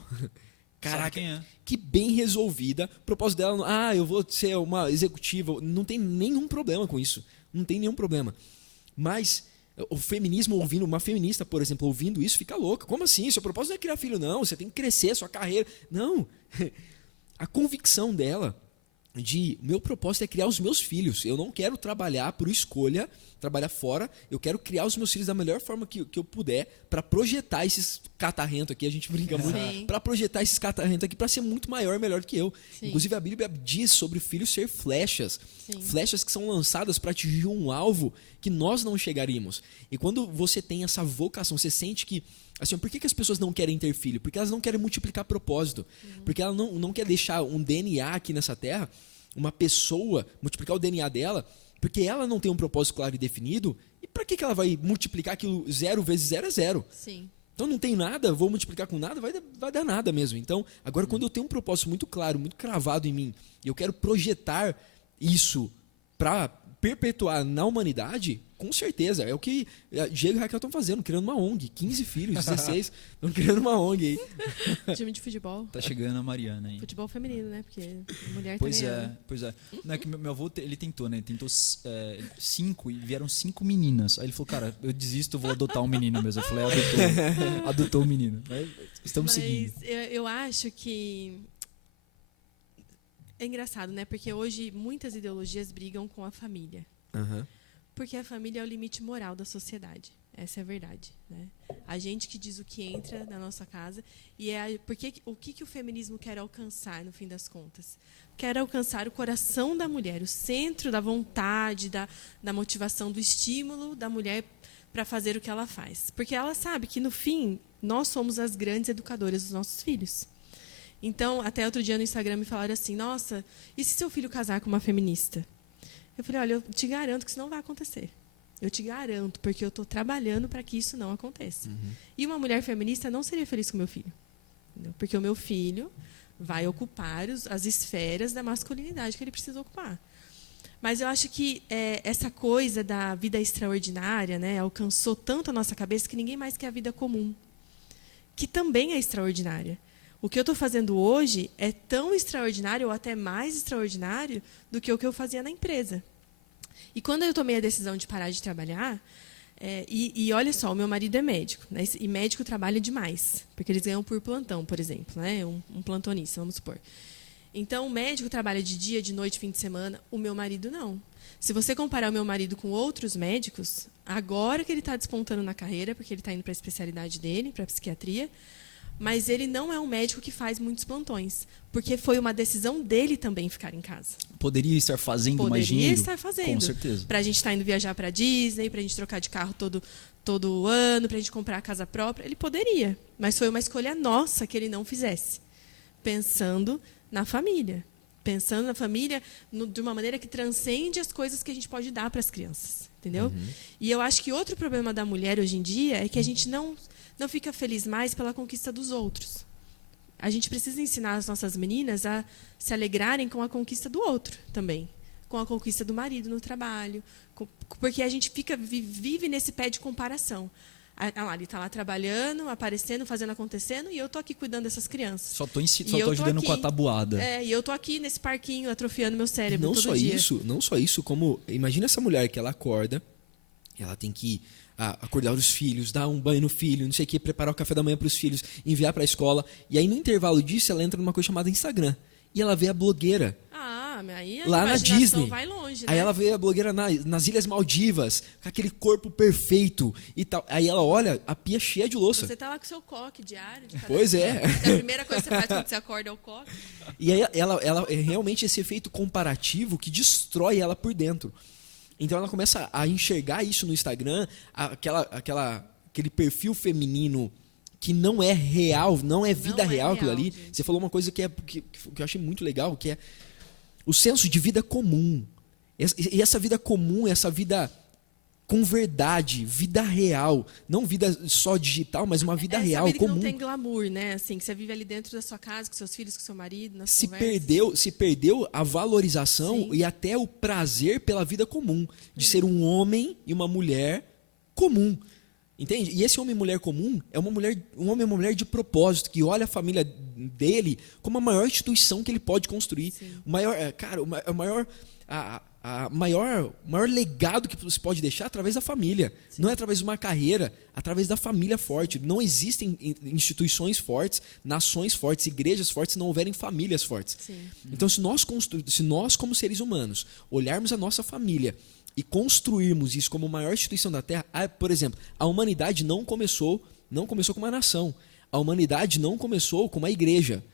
Caraca, que bem resolvida. O propósito dela, eu vou ser uma executiva. Não tem nenhum problema com isso. Não tem nenhum problema. Mas o feminismo ouvindo, uma feminista, por exemplo, ouvindo isso, fica louca. Como assim? Seu propósito não é criar filho, não. Você tem que crescer a sua carreira. Não. A convicção dela meu propósito é criar os meus filhos. Eu não quero trabalhar por escolha trabalhar fora, eu quero criar os meus filhos da melhor forma que eu puder para projetar esses catarrentos aqui, a gente brinca muito, para projetar esses catarrentos aqui para ser muito maior e melhor do que eu. Sim. Inclusive a Bíblia diz sobre o filho ser flechas, flechas que são lançadas para atingir um alvo que nós não chegaríamos. E quando você tem essa vocação, você sente que, assim, por que as pessoas não querem ter filho? Porque elas não querem multiplicar propósito, porque ela não quer deixar um DNA aqui nessa terra, uma pessoa, multiplicar o DNA dela, porque ela não tem um propósito claro e definido, e para que ela vai multiplicar aquilo 0 vezes 0 é 0? Sim. Então não tem nada, vou multiplicar com nada, vai dar nada mesmo. Então, agora quando eu tenho um propósito muito claro, muito cravado em mim, e eu quero projetar isso para perpetuar na humanidade, com certeza, é o que Diego e Raquel estão fazendo, criando uma ONG, 15 filhos, 16, estão criando uma ONG aí. Time de futebol. Tá chegando a Mariana aí. Futebol feminino, né? Porque mulher pois também é, pois é. Não é que meu avô, ele tentou, né? Ele tentou 5 e vieram 5 meninas. Aí ele falou, cara, eu desisto, vou adotar um menino mesmo. Eu falei, adotou o menino. Mas estamos seguindo. Eu acho que é engraçado, né? Porque hoje muitas ideologias brigam com a família. Porque a família é o limite moral da sociedade. Essa é a verdade, né? A gente que diz o que entra na nossa casa. E porque o que o feminismo quer alcançar, no fim das contas? Quer alcançar o coração da mulher, o centro da vontade, da motivação, do estímulo da mulher para fazer o que ela faz. Porque ela sabe que, no fim, nós somos as grandes educadoras dos nossos filhos. Então, até outro dia no Instagram me falaram assim, nossa, e se seu filho casar com uma feminista? Eu falei, olha, eu te garanto que isso não vai acontecer. Eu te garanto, porque eu estou trabalhando para que isso não aconteça. E uma mulher feminista não seria feliz com o meu filho. Entendeu? Porque o meu filho vai ocupar as esferas da masculinidade que ele precisa ocupar. Mas eu acho que essa coisa da vida extraordinária, né, alcançou tanto a nossa cabeça que ninguém mais quer a vida comum, que também é extraordinária. O que eu estou fazendo hoje é tão extraordinário ou até mais extraordinário do que o que eu fazia na empresa. E quando eu tomei a decisão de parar de trabalhar, e olha só, o meu marido é médico, né, e médico trabalha demais, porque eles ganham por plantão, por exemplo, né, um plantonista, vamos supor. Então, o médico trabalha de dia, de noite, fim de semana, o meu marido não. Se você comparar o meu marido com outros médicos, agora que ele está despontando na carreira, porque ele está indo para a especialidade dele, para a psiquiatria, mas ele não é um médico que faz muitos plantões, porque foi uma decisão dele também ficar em casa. Poderia estar fazendo mais dinheiro? Poderia estar fazendo. Com certeza. Para a gente estar indo viajar para a Disney, para a gente trocar de carro todo ano, para a gente comprar a casa própria. Ele poderia, mas foi uma escolha nossa que ele não fizesse. Pensando na família. Pensando na família de uma maneira que transcende as coisas que a gente pode dar para as crianças. Entendeu? E eu acho que outro problema da mulher hoje em dia é que a gente não fica feliz mais pela conquista dos outros. A gente precisa ensinar as nossas meninas a se alegrarem com a conquista do outro também. Com a conquista do marido no trabalho. Porque a gente vive nesse pé de comparação. Ele está lá trabalhando, aparecendo, fazendo acontecendo, e eu estou aqui cuidando dessas crianças. Só estou ajudando aqui, com a tabuada. E eu estou aqui nesse parquinho, atrofiando meu cérebro não todo só dia. Não só isso, como... Imagina essa mulher que ela acorda, ela tem que acordar os filhos, dar um banho no filho, não sei o que, preparar o café da manhã para os filhos, enviar para a escola. E aí, no intervalo disso, ela entra numa coisa chamada Instagram. E ela vê a blogueira. Aí a lá na Disney. Vai longe, né? Aí ela vê a blogueira nas Ilhas Maldivas, com aquele corpo perfeito e tal. Aí ela olha a pia cheia de louça. Você tá lá com o seu coque diário. Pois é. A primeira coisa que você faz quando você acorda é o coque. E aí ela é realmente esse efeito comparativo que destrói ela por dentro. Então ela começa a enxergar isso no Instagram, aquele perfil feminino que não é real, não é vida real aquilo ali. Gente. Você falou uma coisa que eu achei muito legal, que é o senso de vida comum. E essa vida comum, essa vida com verdade, vida real. Não vida só digital, mas uma vida real, vida comum. Que não tem glamour, né? Assim, que você vive ali dentro da sua casa, com seus filhos, com seu marido, nas se conversas. perdeu a valorização e até o prazer pela vida comum. De ser um homem e uma mulher comum. Entende? E esse homem e mulher comum é um homem e uma mulher de propósito, que olha a família dele como a maior instituição que ele pode construir. O maior legado que você pode deixar através da família. Sim. Não é através de uma carreira, através da família forte. Não existem instituições fortes, nações fortes, igrejas fortes, se não houverem famílias fortes. Sim. Então, se nós, como seres humanos, olharmos a nossa família e construirmos isso como a maior instituição da Terra, por exemplo, a humanidade não começou com uma nação. A humanidade não começou com uma igreja.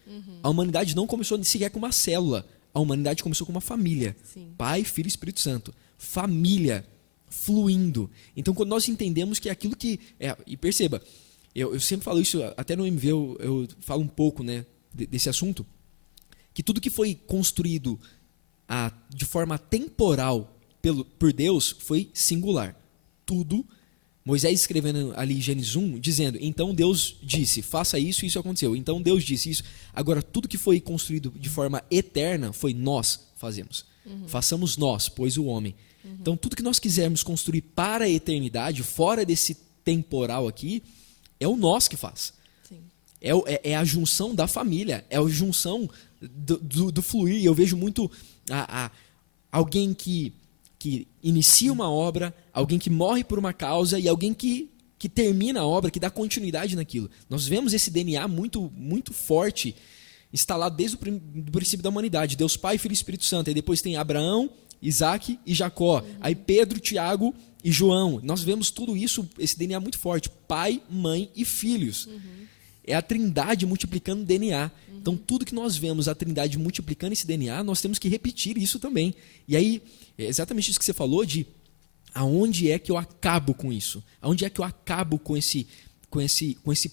A humanidade não começou sequer com uma célula. A humanidade começou com uma família. Sim. Pai, Filho e Espírito Santo. Família fluindo. Então, quando nós entendemos que aquilo que... e perceba, eu sempre falo isso, até no MV eu falo um pouco, né, desse assunto, que tudo que foi construído de forma temporal por Deus foi singular. Tudo. Moisés escrevendo ali Gênesis 1, dizendo, então Deus disse, faça isso e isso aconteceu. Então Deus disse isso. Agora, tudo que foi construído de forma eterna foi nós fazemos. Façamos nós, pois o homem. Então, tudo que nós quisermos construir para a eternidade, fora desse temporal aqui, é o nós que faz. Sim. É a junção da família, é a junção do fluir. Eu vejo muito alguém que inicia uma obra, alguém que morre por uma causa e alguém que termina a obra, que dá continuidade naquilo. Nós vemos esse DNA muito, muito forte instalado desde o princípio da humanidade. Deus Pai, Filho e Espírito Santo. Aí depois tem Abraão, Isaac e Jacó. Aí Pedro, Tiago e João. Nós vemos tudo isso, esse DNA muito forte. Pai, mãe e filhos. É a trindade multiplicando o DNA. Então, tudo que nós vemos a trindade multiplicando esse DNA, nós temos que repetir isso também. E aí, é exatamente isso que você falou de aonde é que eu acabo com isso? Aonde é que eu acabo com esse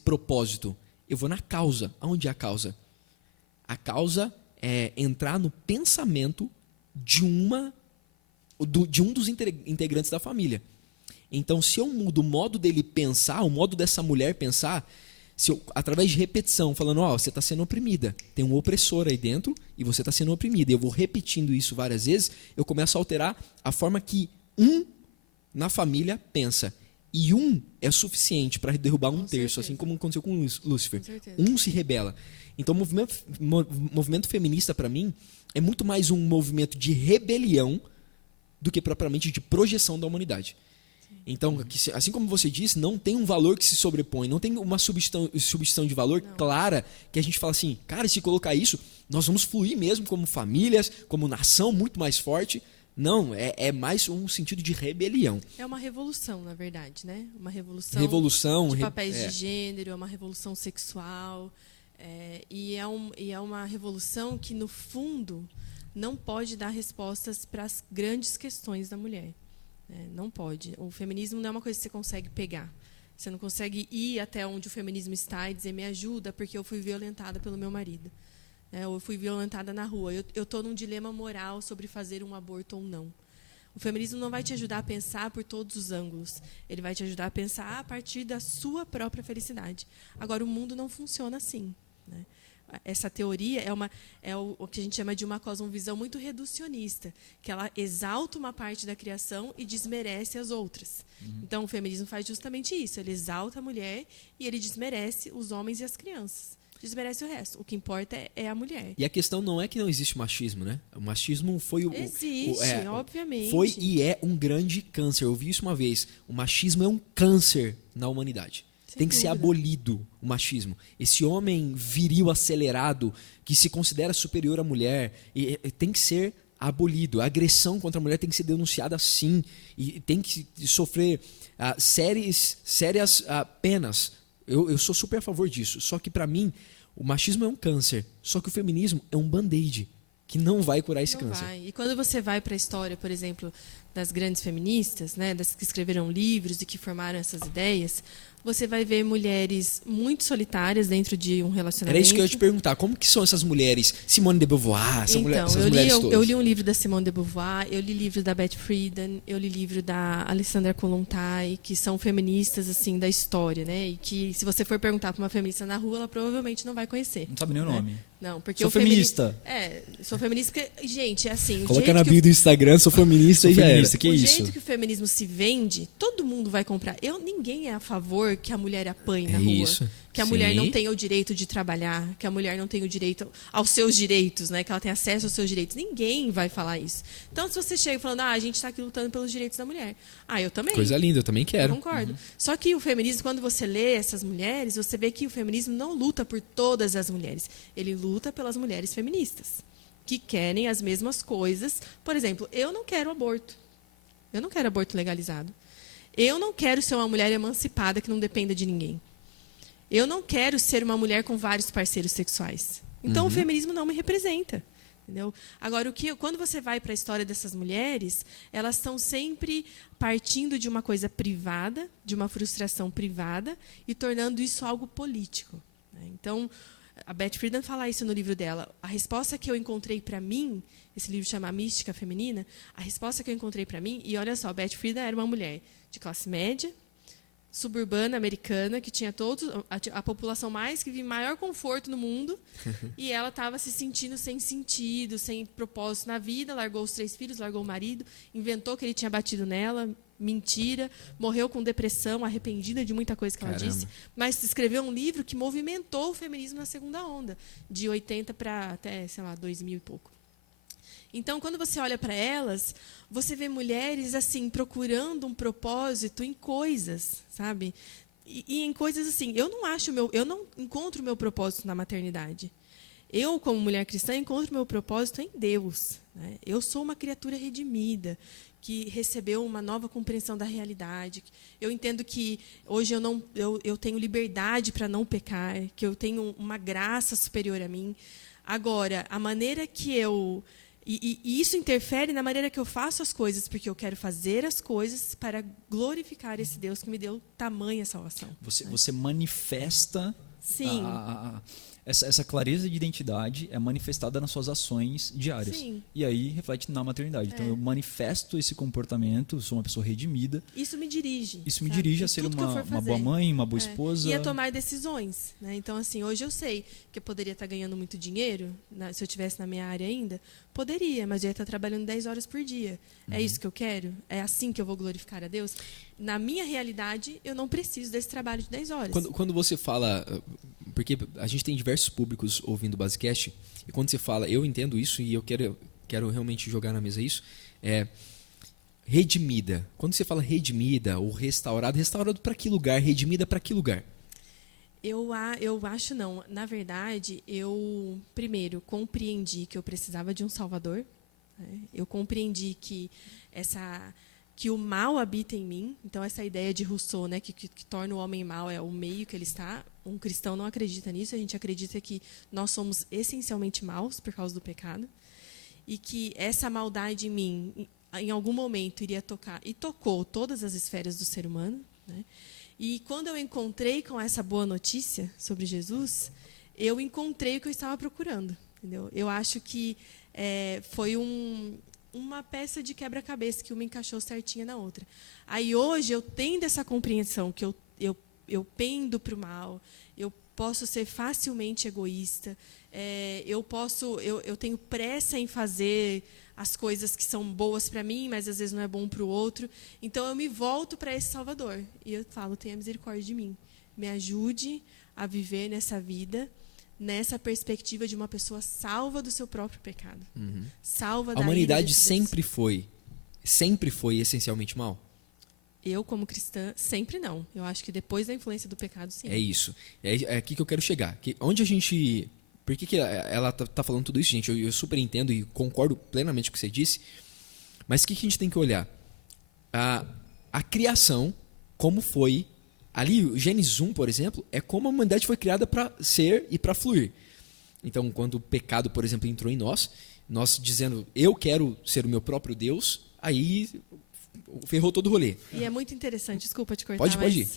propósito? Eu vou na causa. Aonde é a causa? A causa é entrar no pensamento de um dos integrantes da família. Então, se eu mudo o modo dele pensar, o modo dessa mulher pensar, se eu, através de repetição, falando, você está sendo oprimida, tem um opressor aí dentro e você está sendo oprimida, e eu vou repetindo isso várias vezes, eu começo a alterar a forma que na família pensa. E é suficiente para derrubar um terço, assim como aconteceu com Lúcifer. Se rebela. Então, o movimento feminista, para mim, é muito mais um movimento de rebelião do que propriamente de projeção da humanidade. Então, assim como você disse, não tem um valor que se sobrepõe, não tem uma substituição de valor clara que a gente fala assim, cara, se colocar isso, nós vamos fluir mesmo como famílias, como nação muito mais forte. Não, é mais um sentido de rebelião. É uma revolução, na verdade, né? Uma revolução de papéis de gênero, é uma revolução sexual. E é uma revolução que, no fundo, não pode dar respostas para as grandes questões da mulher. Não pode. O feminismo não é uma coisa que você consegue pegar. Você não consegue ir até onde o feminismo está e dizer, me ajuda porque eu fui violentada pelo meu marido. Ou eu fui violentada na rua. Eu estou num dilema moral sobre fazer um aborto ou não. O feminismo não vai te ajudar a pensar por todos os ângulos. Ele vai te ajudar a pensar a partir da sua própria felicidade. Agora, o mundo não funciona assim, né? Essa teoria é o que a gente chama de uma cosmovisão muito reducionista, que ela exalta uma parte da criação e desmerece as outras. Então, o feminismo faz justamente isso. Ele exalta a mulher e ele desmerece os homens e as crianças. Desmerece o resto. O que importa é a mulher. E a questão não é que não existe machismo, né? O machismo foi Existe, obviamente. Foi e é um grande câncer. Eu ouvi isso uma vez. O machismo é um câncer na humanidade. Tem que ser abolido o machismo. Esse homem viril acelerado que se considera superior à mulher tem que ser abolido. A agressão contra a mulher tem que ser denunciada sim. E tem que sofrer sérias penas. Eu sou super a favor disso. Só que, para mim, o machismo é um câncer. Só que o feminismo é um band-aid que não vai curar esse câncer. Vai. E quando você vai para a história, por exemplo, das grandes feministas, né, das que escreveram livros e que formaram essas ideias, você vai ver mulheres muito solitárias dentro de um relacionamento. Era isso que eu ia te perguntar. Como que são essas mulheres? Simone de Beauvoir, essas mulheres todas. Eu li um livro da Simone de Beauvoir, eu li livro da Beth Friedan, eu li livro da Alessandra Kollontai, que são feministas assim da história, né? E que se você for perguntar para uma feminista na rua, ela provavelmente não vai conhecer. Não sabe nem o nome. Não, porque sou feminista. Sou feminista porque, gente, é assim... Coloca na bio do Instagram, sou feminista e já era. Que isso? O jeito que o feminismo se vende, todo mundo vai comprar. Ninguém é a favor que a mulher apanhe na rua. Isso. Que a mulher não tenha o direito de trabalhar, que a mulher não tenha o direito aos seus direitos, né? Que ela tenha acesso aos seus direitos. Ninguém vai falar isso. Então, se você chega falando, a gente está aqui lutando pelos direitos da mulher. Eu também. Coisa linda, eu também quero. Eu concordo. Só que o feminismo, quando você lê essas mulheres, você vê que o feminismo não luta por todas as mulheres. Ele luta pelas mulheres feministas, que querem as mesmas coisas. Por exemplo, eu não quero aborto. Eu não quero aborto legalizado. Eu não quero ser uma mulher emancipada que não dependa de ninguém. Eu não quero ser uma mulher com vários parceiros sexuais. Então, o feminismo não me representa. Entendeu? Agora, quando você vai para a história dessas mulheres, elas estão sempre partindo de uma coisa privada, de uma frustração privada, e tornando isso algo político. Né? Então, a Beth Friedan fala isso no livro dela. A resposta que eu encontrei para mim, esse livro chama Mística Feminina, a resposta que eu encontrei para mim, e olha só, Beth Friedan era uma mulher de classe média, suburbana americana, que tinha a população mais que vive maior conforto no mundo, e ela estava se sentindo sem sentido, sem propósito na vida, largou os 3 filhos, largou o marido, inventou que ele tinha batido nela, mentira, morreu com depressão, arrependida de muita coisa que ela disse, mas escreveu um livro que movimentou o feminismo na segunda onda, de 80 para até, 2000 e pouco. Então, quando você olha para elas, você vê mulheres assim procurando um propósito em coisas, sabe? E em coisas assim, eu não encontro o meu propósito na maternidade. Eu, como mulher cristã, encontro o meu propósito em Deus. Né? Eu sou uma criatura redimida, que recebeu uma nova compreensão da realidade. Eu entendo que hoje eu tenho liberdade para não pecar, que eu tenho uma graça superior a mim. Agora, a maneira que eu... E isso interfere na maneira que eu faço as coisas, porque eu quero fazer as coisas para glorificar esse Deus que me deu tamanha salvação. Você manifesta Sim. Essa clareza de identidade é manifestada nas suas ações diárias. Sim. E aí reflete na maternidade. Então eu manifesto esse comportamento, sou uma pessoa redimida. Isso me dirige. Isso me dirige a ser uma boa mãe, uma boa esposa. E a tomar decisões. Né? Então, assim, hoje eu sei que eu poderia estar ganhando muito dinheiro, se eu estivesse na minha área ainda. Poderia, mas eu ia estar trabalhando 10 horas por dia. É isso que eu quero? É assim que eu vou glorificar a Deus? Na minha realidade, eu não preciso desse trabalho de 10 horas. Quando você fala... Porque a gente tem diversos públicos ouvindo o Basecast, e quando você fala, eu entendo isso e eu quero realmente jogar na mesa isso, redimida. Quando você fala redimida ou restaurado para que lugar? Redimida para que lugar? Eu acho não. Na verdade, eu primeiro compreendi que eu precisava de um Salvador. Né? Eu compreendi que o mal habita em mim. Então, essa ideia de Rousseau, né, que torna o homem mau é o meio que ele está. Um cristão não acredita nisso. A gente acredita que nós somos essencialmente maus por causa do pecado. E que essa maldade em mim, em algum momento, iria tocar. E tocou todas as esferas do ser humano. Né? E quando eu encontrei com essa boa notícia sobre Jesus, eu encontrei o que eu estava procurando. Entendeu? Eu acho que foi uma peça de quebra-cabeça que uma encaixou certinha na outra. Aí hoje eu tendo essa compreensão que eu pendo para o mal, eu posso ser facilmente egoísta, eu tenho pressa em fazer as coisas que são boas para mim, mas às vezes não é bom para o outro. Então eu me volto para esse Salvador e eu falo: tenha misericórdia de mim, me ajude a viver nessa vida, nessa perspectiva de uma pessoa salva do seu próprio pecado. Salva da A humanidade ira de Deus. sempre foi essencialmente mal? Eu, como cristã, sempre não. Eu acho que depois da influência do pecado, sim. É isso. É aqui que eu quero chegar. Onde a gente... Por que ela tá falando tudo isso, gente? Eu super entendo e concordo plenamente com o que você disse. Mas o que a gente tem que olhar? A criação, como foi... Ali, o Gênesis 1, por exemplo, é como a humanidade foi criada para ser e para fluir. Então, quando o pecado, por exemplo, entrou em nós dizendo, eu quero ser o meu próprio Deus, aí ferrou todo o rolê. E é muito interessante, desculpa te cortar, Pode ir.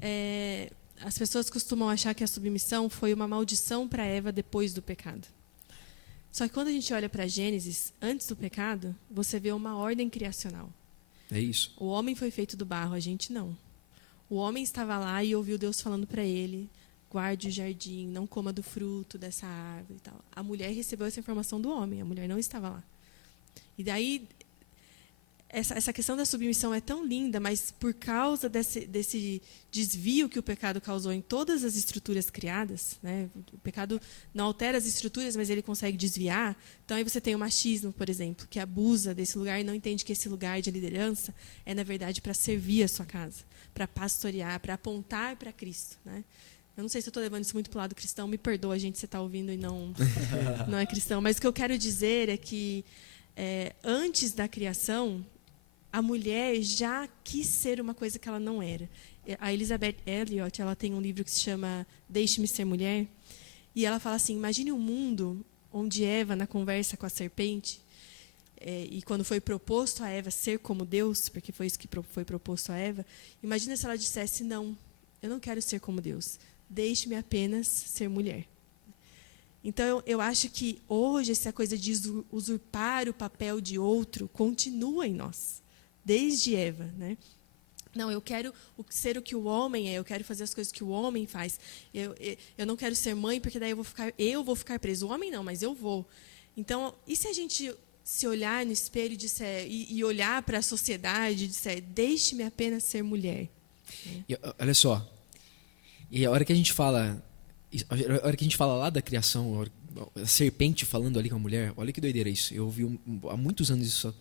mas as pessoas costumam achar que a submissão foi uma maldição para Eva depois do pecado. Só que quando a gente olha para Gênesis, antes do pecado, você vê uma ordem criacional. É isso. O homem foi feito do barro, a gente não. O homem estava lá e ouviu Deus falando para ele: guarde o jardim, não coma do fruto dessa árvore e tal. A mulher recebeu essa informação do homem, a mulher não estava lá. E daí, essa questão da submissão é tão linda, mas por causa desse desvio que o pecado causou em todas as estruturas criadas, né? O pecado não altera as estruturas, mas ele consegue desviar. Então, aí você tem o machismo, por exemplo, que abusa desse lugar e não entende que esse lugar de liderança é, na verdade, para servir a sua casa, para pastorear, para apontar para Cristo. Né? Eu não sei se eu estou levando isso muito para o lado cristão, me perdoa, gente, se você está ouvindo e não é cristão. Mas o que eu quero dizer é que, antes da criação, a mulher já quis ser uma coisa que ela não era. A Elizabeth Elliot, ela tem um livro que se chama Deixe-me Ser Mulher, e ela fala assim, imagine um mundo onde Eva, na conversa com a serpente, e quando foi proposto a Eva ser como Deus, porque foi isso que foi proposto a Eva, imagina se ela dissesse, não, eu não quero ser como Deus, deixe-me apenas ser mulher. Então, eu acho que hoje essa coisa de usurpar o papel de outro continua em nós, desde Eva, né? Não, eu quero ser o que o homem é, eu quero fazer as coisas que o homem faz. Eu não quero ser mãe, porque daí eu vou ficar preso. O homem não, mas eu vou. Então, e se a gente se olhar no espelho e olhar para a sociedade e disser, deixe-me apenas ser mulher? E, olha só, e a hora que a gente fala lá da criação, a serpente falando ali com a mulher, olha que doideira isso. Eu ouvi há muitos anos isso,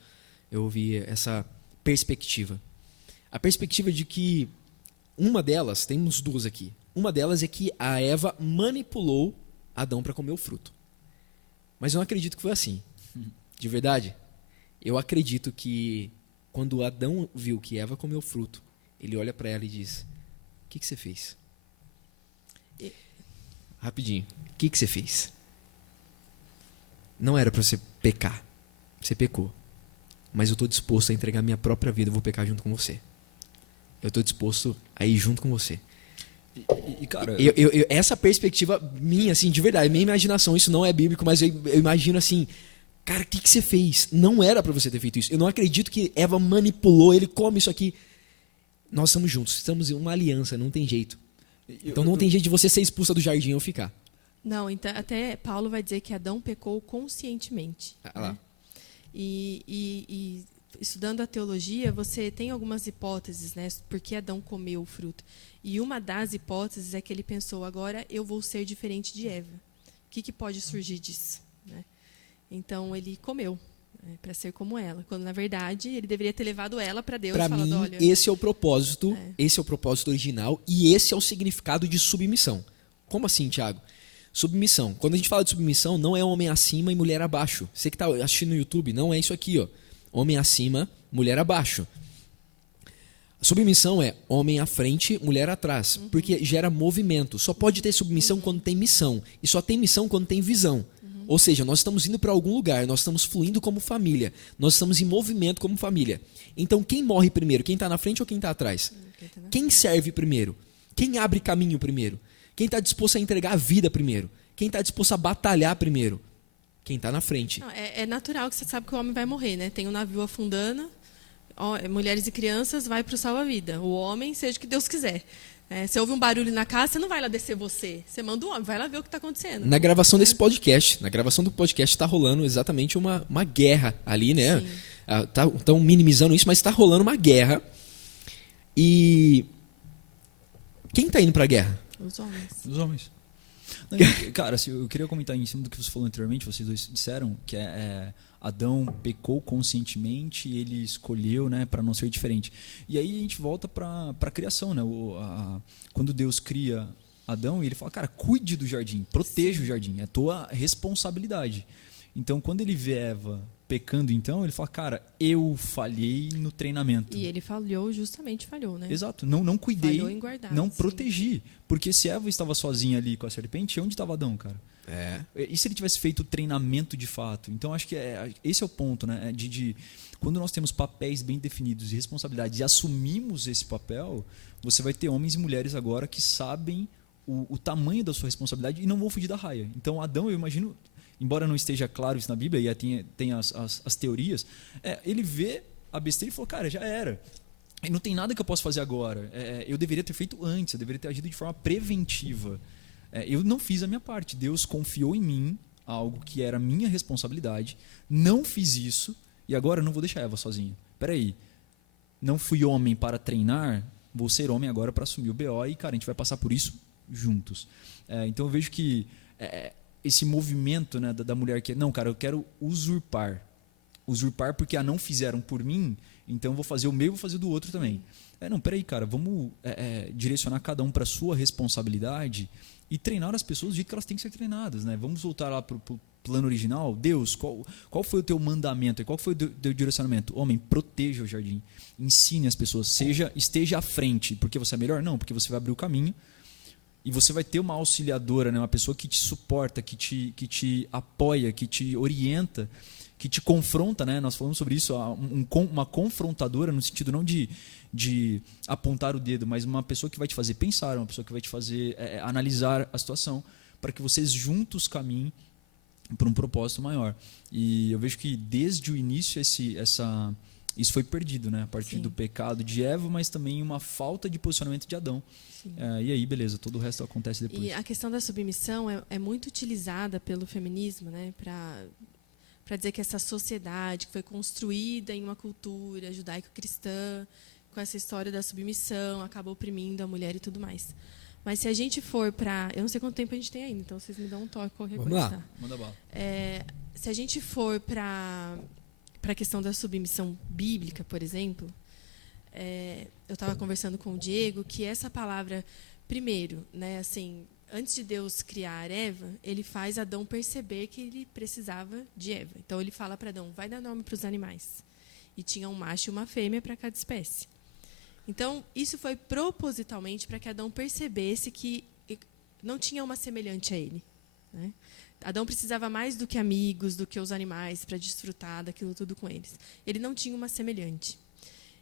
eu ouvi essa perspectiva. A perspectiva de que uma delas, temos duas aqui, uma delas é que a Eva manipulou Adão para comer o fruto. Mas eu não acredito que foi assim. De verdade, eu acredito que quando Adão viu que Eva comeu o fruto, ele olha para ela e diz, o que você fez? Rapidinho, o que você fez? Não era para você pecar, você pecou. Mas eu estou disposto a entregar minha própria vida, eu vou pecar junto com você. Eu estou disposto a ir junto com você. Cara, essa perspectiva minha, assim, de verdade, minha imaginação, isso não é bíblico, mas eu imagino assim, cara, o que você fez? Não era para você ter feito isso. Eu não acredito que Eva manipulou, ele come isso aqui. Nós estamos juntos, estamos em uma aliança, não tem jeito. Então não tem jeito de você ser expulsa do jardim ou ficar. Não, então, até Paulo vai dizer que Adão pecou conscientemente. Né? E estudando a teologia, você tem algumas hipóteses, né? Por que Adão comeu o fruto. E uma das hipóteses é que ele pensou, agora eu vou ser diferente de Eva. O que pode surgir disso? Né? Então, ele comeu, né, para ser como ela. Quando, na verdade, ele deveria ter levado ela para Deus. Para mim, olha, esse é o propósito, esse é o propósito original e esse é o significado de submissão. Como assim, Thiago? Submissão. Quando a gente fala de submissão, não é homem acima e mulher abaixo. Você que está assistindo no YouTube, não é isso aqui, ó. Homem acima, mulher abaixo. Submissão é homem à frente, mulher atrás. Porque gera movimento. Só pode ter submissão quando tem missão. E só tem missão quando tem visão. Ou seja, nós estamos indo para algum lugar, nós estamos fluindo como família. Nós estamos em movimento como família. Então, quem morre primeiro? Quem está na frente ou quem está atrás? Quem serve primeiro? Quem abre caminho primeiro? Quem está disposto a entregar a vida primeiro? Quem está disposto a batalhar primeiro? Quem está na frente. Não, é natural que você sabe que o homem vai morrer, né? Tem um navio afundando, mulheres e crianças, vai para o salva-vida. O homem, seja o que Deus quiser. Você ouve um barulho na casa, você não vai lá descer você. Você manda o homem, vai lá ver o que está acontecendo. Na gravação desse podcast, na gravação do podcast está rolando exatamente uma guerra ali, né? Estão minimizando isso, mas está rolando uma guerra. E quem está indo para a guerra? Os homens. Os homens. Não, cara, assim, eu queria comentar em cima do que você falou anteriormente, vocês dois disseram, que Adão pecou conscientemente e ele escolheu, né, para não ser diferente. E aí a gente volta para a criação, né? Quando Deus cria Adão, ele fala, cara, cuide do jardim, proteja o jardim, é tua responsabilidade. Então, quando ele vê Eva pecando, então, ele fala, cara, eu falhei no treinamento. E ele falhou, né? Exato, não cuidei, falhou em guardar, não sim. Protegi. Porque se Eva estava sozinha ali com a serpente, onde estava Adão, cara? E se ele tivesse feito o treinamento de fato? Então, acho que esse é o ponto, né? Quando nós temos papéis bem definidos e responsabilidades e assumimos esse papel, você vai ter homens e mulheres agora que sabem o tamanho da sua responsabilidade e não vão fugir da raia. Então, Adão, eu imagino, embora não esteja claro isso na Bíblia, e tem as teorias, ele vê a besteira e falou, cara, já era. E não tem nada que eu possa fazer agora. Eu deveria ter feito antes, eu deveria ter agido de forma preventiva. Eu não fiz a minha parte. Deus confiou em mim algo que era minha responsabilidade, não fiz isso, e agora eu não vou deixar Eva sozinha. Peraí, não fui homem para treinar, vou ser homem agora para assumir o BO e, cara, a gente vai passar por isso juntos. Então eu vejo que esse movimento, né, da mulher que não, cara, eu quero usurpar porque não fizeram por mim, então eu vou fazer o meu e vou fazer do outro também. Não, peraí, cara, vamos direcionar cada um para a sua responsabilidade e treinar as pessoas do jeito que elas têm que ser treinadas, né? Vamos voltar lá para plano original, Deus, qual foi o teu mandamento? Qual foi o teu direcionamento? Homem, proteja o jardim. Ensine as pessoas. Esteja à frente. Porque você é melhor? Não, porque você vai abrir o caminho. E você vai ter uma auxiliadora, né? Uma pessoa que te suporta, que te apoia, que te orienta, que te confronta, né? Nós falamos sobre isso, uma confrontadora no sentido não de apontar o dedo, mas uma pessoa que vai te fazer pensar, uma pessoa que vai te fazer analisar a situação, para que vocês juntos caminhem para um propósito maior. E eu vejo que desde o início isso foi perdido, né? A partir do pecado de Eva, mas também uma falta de posicionamento de Adão. E aí, beleza, todo o resto acontece depois. E a questão da submissão é muito utilizada pelo feminismo, né? Para dizer que essa sociedade que foi construída em uma cultura judaico-cristã, com essa história da submissão, acaba oprimindo a mulher e tudo mais. Mas se a gente for para... Eu não sei quanto tempo a gente tem ainda, então vocês me dão um toque, qualquer coisa. Vamos lá. Tá? Manda bala. Se a gente for para a questão da submissão bíblica, por exemplo, eu estava conversando com o Diego que essa palavra, primeiro, né, assim, antes de Deus criar Eva, ele faz Adão perceber que ele precisava de Eva. Então ele fala para Adão, vai dar nome para os animais. E tinha um macho e uma fêmea para cada espécie. Então, isso foi propositalmente para que Adão percebesse que não tinha uma semelhante a ele, né? Adão precisava mais do que amigos, do que os animais, para desfrutar daquilo tudo com eles. Ele não tinha uma semelhante.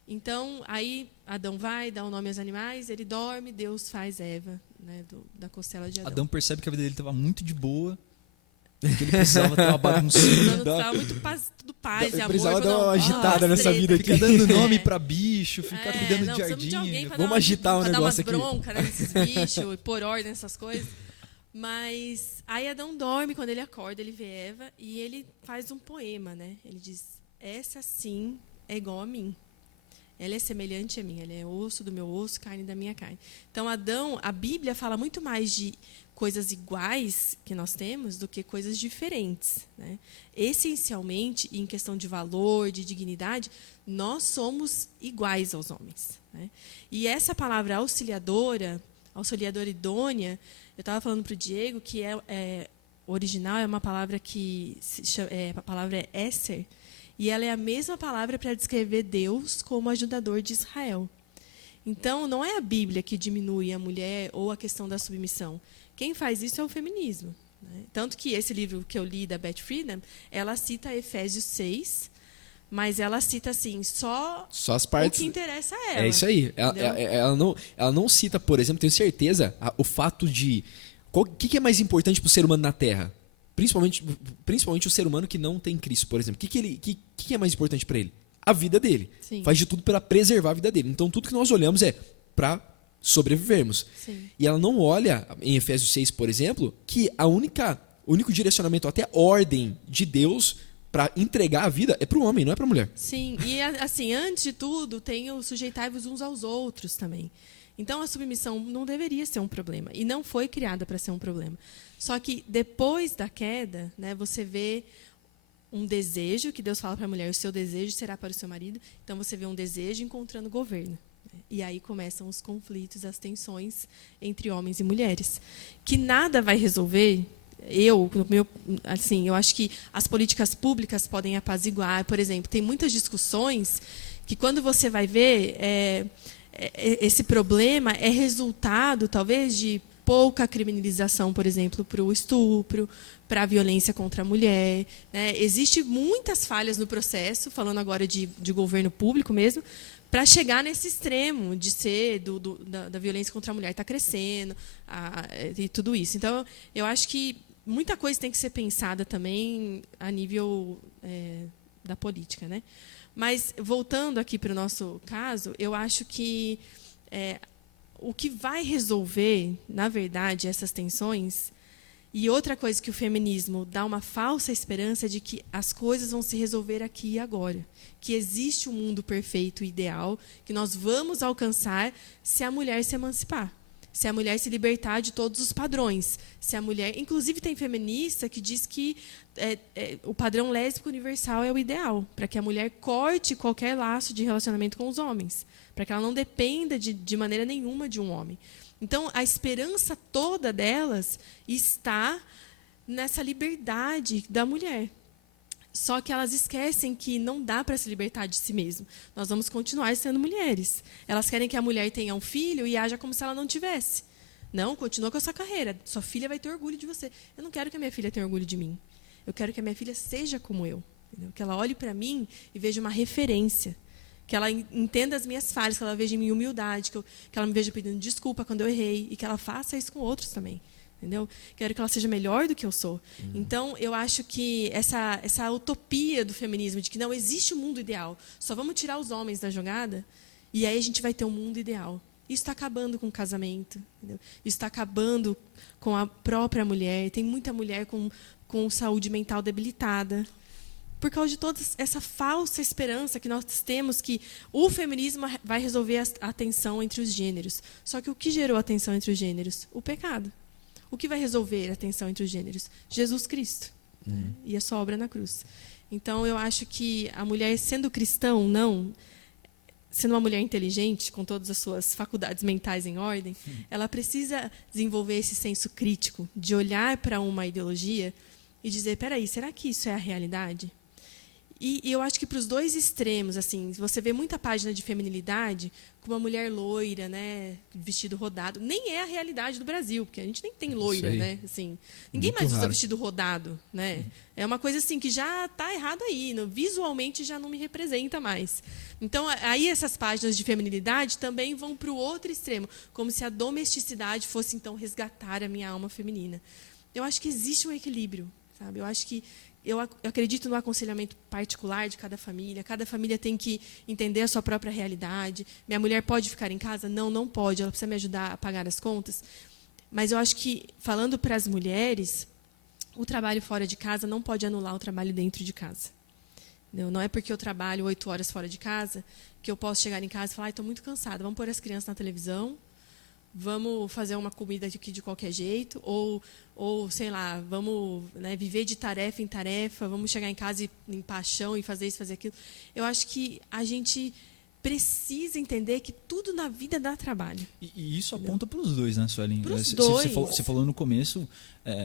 Então, aí Adão vai, dá o nome aos animais, ele dorme, Deus faz Eva, né, da costela de Adão. Adão percebe que a vida dele estava muito de boa, que ele precisava ter uma baguncinha. Estava muito tudo paz e amor. Precisava dar uma agitada nessa treta. vida aqui. Fica dando nome para bicho, fica cuidando de precisamos de alguém jardim. pra Vamos agitar o negócio pra dar umas aqui. bronca, né, nesses bichos, e pôr ordem nessas coisas. Mas aí Adão dorme, quando ele acorda, ele vê Eva e ele faz um poema, né? Ele diz, essa sim é igual a mim. Ela é semelhante a mim, ela é osso do meu osso, carne da minha carne. Então, Adão, a Bíblia fala muito mais de coisas iguais que nós temos do que coisas diferentes, né? Essencialmente, em questão de valor, de dignidade, nós somos iguais aos homens, né? E essa palavra auxiliadora idônea, eu estava falando para o Diego que original é uma palavra que a palavra é Esser, e ela é a mesma palavra para descrever Deus como ajudador de Israel. Então, não é a Bíblia que diminui a mulher ou a questão da submissão. Quem faz isso é o feminismo, né? Tanto que esse livro que eu li, da Beth Friedan, ela cita Efésios 6, mas ela cita assim, só as partes. O que interessa a ela. É isso aí. Ela não cita, por exemplo, tenho certeza, o fato de... O que é mais importante para o ser humano na Terra? Principalmente o ser humano que não tem Cristo, por exemplo. O que é mais importante para ele? A vida dele. Sim. Faz de tudo para preservar a vida dele. Então, tudo que nós olhamos é para sobrevivermos. Sim. E ela não olha, em Efésios 6, por exemplo, que o único direcionamento, até ordem de Deus para entregar a vida é para o homem, não é para a mulher. Sim, e assim, antes de tudo, tem o sujeitai-vos uns aos outros também. Então, a submissão não deveria ser um problema. E não foi criada para ser um problema. Só que, depois da queda, né, você vê um desejo, que Deus fala para a mulher, o seu desejo será para o seu marido. Então, você vê um desejo encontrando governo. E aí começam os conflitos, as tensões entre homens e mulheres. Que nada vai resolver. Eu acho que as políticas públicas podem apaziguar. Por exemplo, tem muitas discussões que, quando você vai ver... esse problema é resultado, talvez, de pouca criminalização, por exemplo, para o estupro, para a violência contra a mulher, né? Existem muitas falhas no processo, falando agora de governo público mesmo, para chegar nesse extremo de ser da violência contra a mulher está crescendo e tudo isso. Então, eu acho que muita coisa tem que ser pensada também a nível da política, né? Mas, voltando aqui para o nosso caso, eu acho que o que vai resolver, na verdade, essas tensões... E outra coisa que o feminismo dá uma falsa esperança de que as coisas vão se resolver aqui e agora. Que existe um mundo perfeito e ideal que nós vamos alcançar se a mulher se emancipar. Se a mulher se libertar de todos os padrões. Se a mulher... Inclusive, tem feminista que diz que o padrão lésbico universal é o ideal, para que a mulher corte qualquer laço de relacionamento com os homens, para que ela não dependa de maneira nenhuma de um homem. Então, a esperança toda delas está nessa liberdade da mulher. Só que elas esquecem que não dá para se libertar de si mesmo. Nós vamos continuar sendo mulheres. Elas querem que a mulher tenha um filho e haja como se ela não tivesse. Não, continua com a sua carreira. Sua filha vai ter orgulho de você. Eu não quero que a minha filha tenha orgulho de mim. Eu quero que a minha filha seja como eu. Entendeu? Que ela olhe para mim e veja uma referência. Que ela entenda as minhas falhas, que ela veja em mim humildade, que ela me veja pedindo desculpa quando eu errei e que ela faça isso com outros também. Entendeu? Quero que ela seja melhor do que eu sou. Então, eu acho que essa utopia do feminismo, de que não existe um mundo ideal, só vamos tirar os homens da jogada, e aí a gente vai ter um mundo ideal. Isso está acabando com o casamento. Entendeu? Isso está acabando com a própria mulher. Tem muita mulher com saúde mental debilitada. Por causa de toda essa falsa esperança que nós temos que o feminismo vai resolver a tensão entre os gêneros. Só que o que gerou a tensão entre os gêneros? O pecado. O que vai resolver a tensão entre os gêneros? Jesus Cristo. E a sua obra na cruz. Então, eu acho que a mulher, sendo cristã ou não, sendo uma mulher inteligente, com todas as suas faculdades mentais em ordem, ela precisa desenvolver esse senso crítico de olhar para uma ideologia e dizer, peraí, será que isso é a realidade? E eu acho que para os dois extremos, assim, você vê muita página de feminilidade com uma mulher loira, né, vestido rodado. Nem é a realidade do Brasil, porque a gente nem tem loira, né? Assim, ninguém Muito mais usa raro. vestido rodado, né? É uma coisa assim que já está errado aí, visualmente já não me representa mais. Então, aí essas páginas de feminilidade também vão para o outro extremo, como se a domesticidade fosse então resgatar a minha alma feminina. Eu acho que existe um equilíbrio, sabe? Eu acredito no aconselhamento particular de cada família tem que entender a sua própria realidade. Minha mulher pode ficar em casa? Não, não pode, ela precisa me ajudar a pagar as contas. Mas eu acho que, falando para as mulheres, o trabalho fora de casa não pode anular o trabalho dentro de casa. Não é porque eu trabalho 8 horas fora de casa que eu posso chegar em casa e falar, estou muito cansada, vamos pôr as crianças na televisão, vamos fazer uma comida aqui de qualquer jeito, ou sei lá, vamos, né, viver de tarefa em tarefa, vamos chegar em casa e limpar chão e fazer isso, fazer aquilo. Eu acho que a gente precisa entender que tudo na vida dá trabalho. E isso aponta para os dois, né, Suelen? Para os dois. Você falou no começo,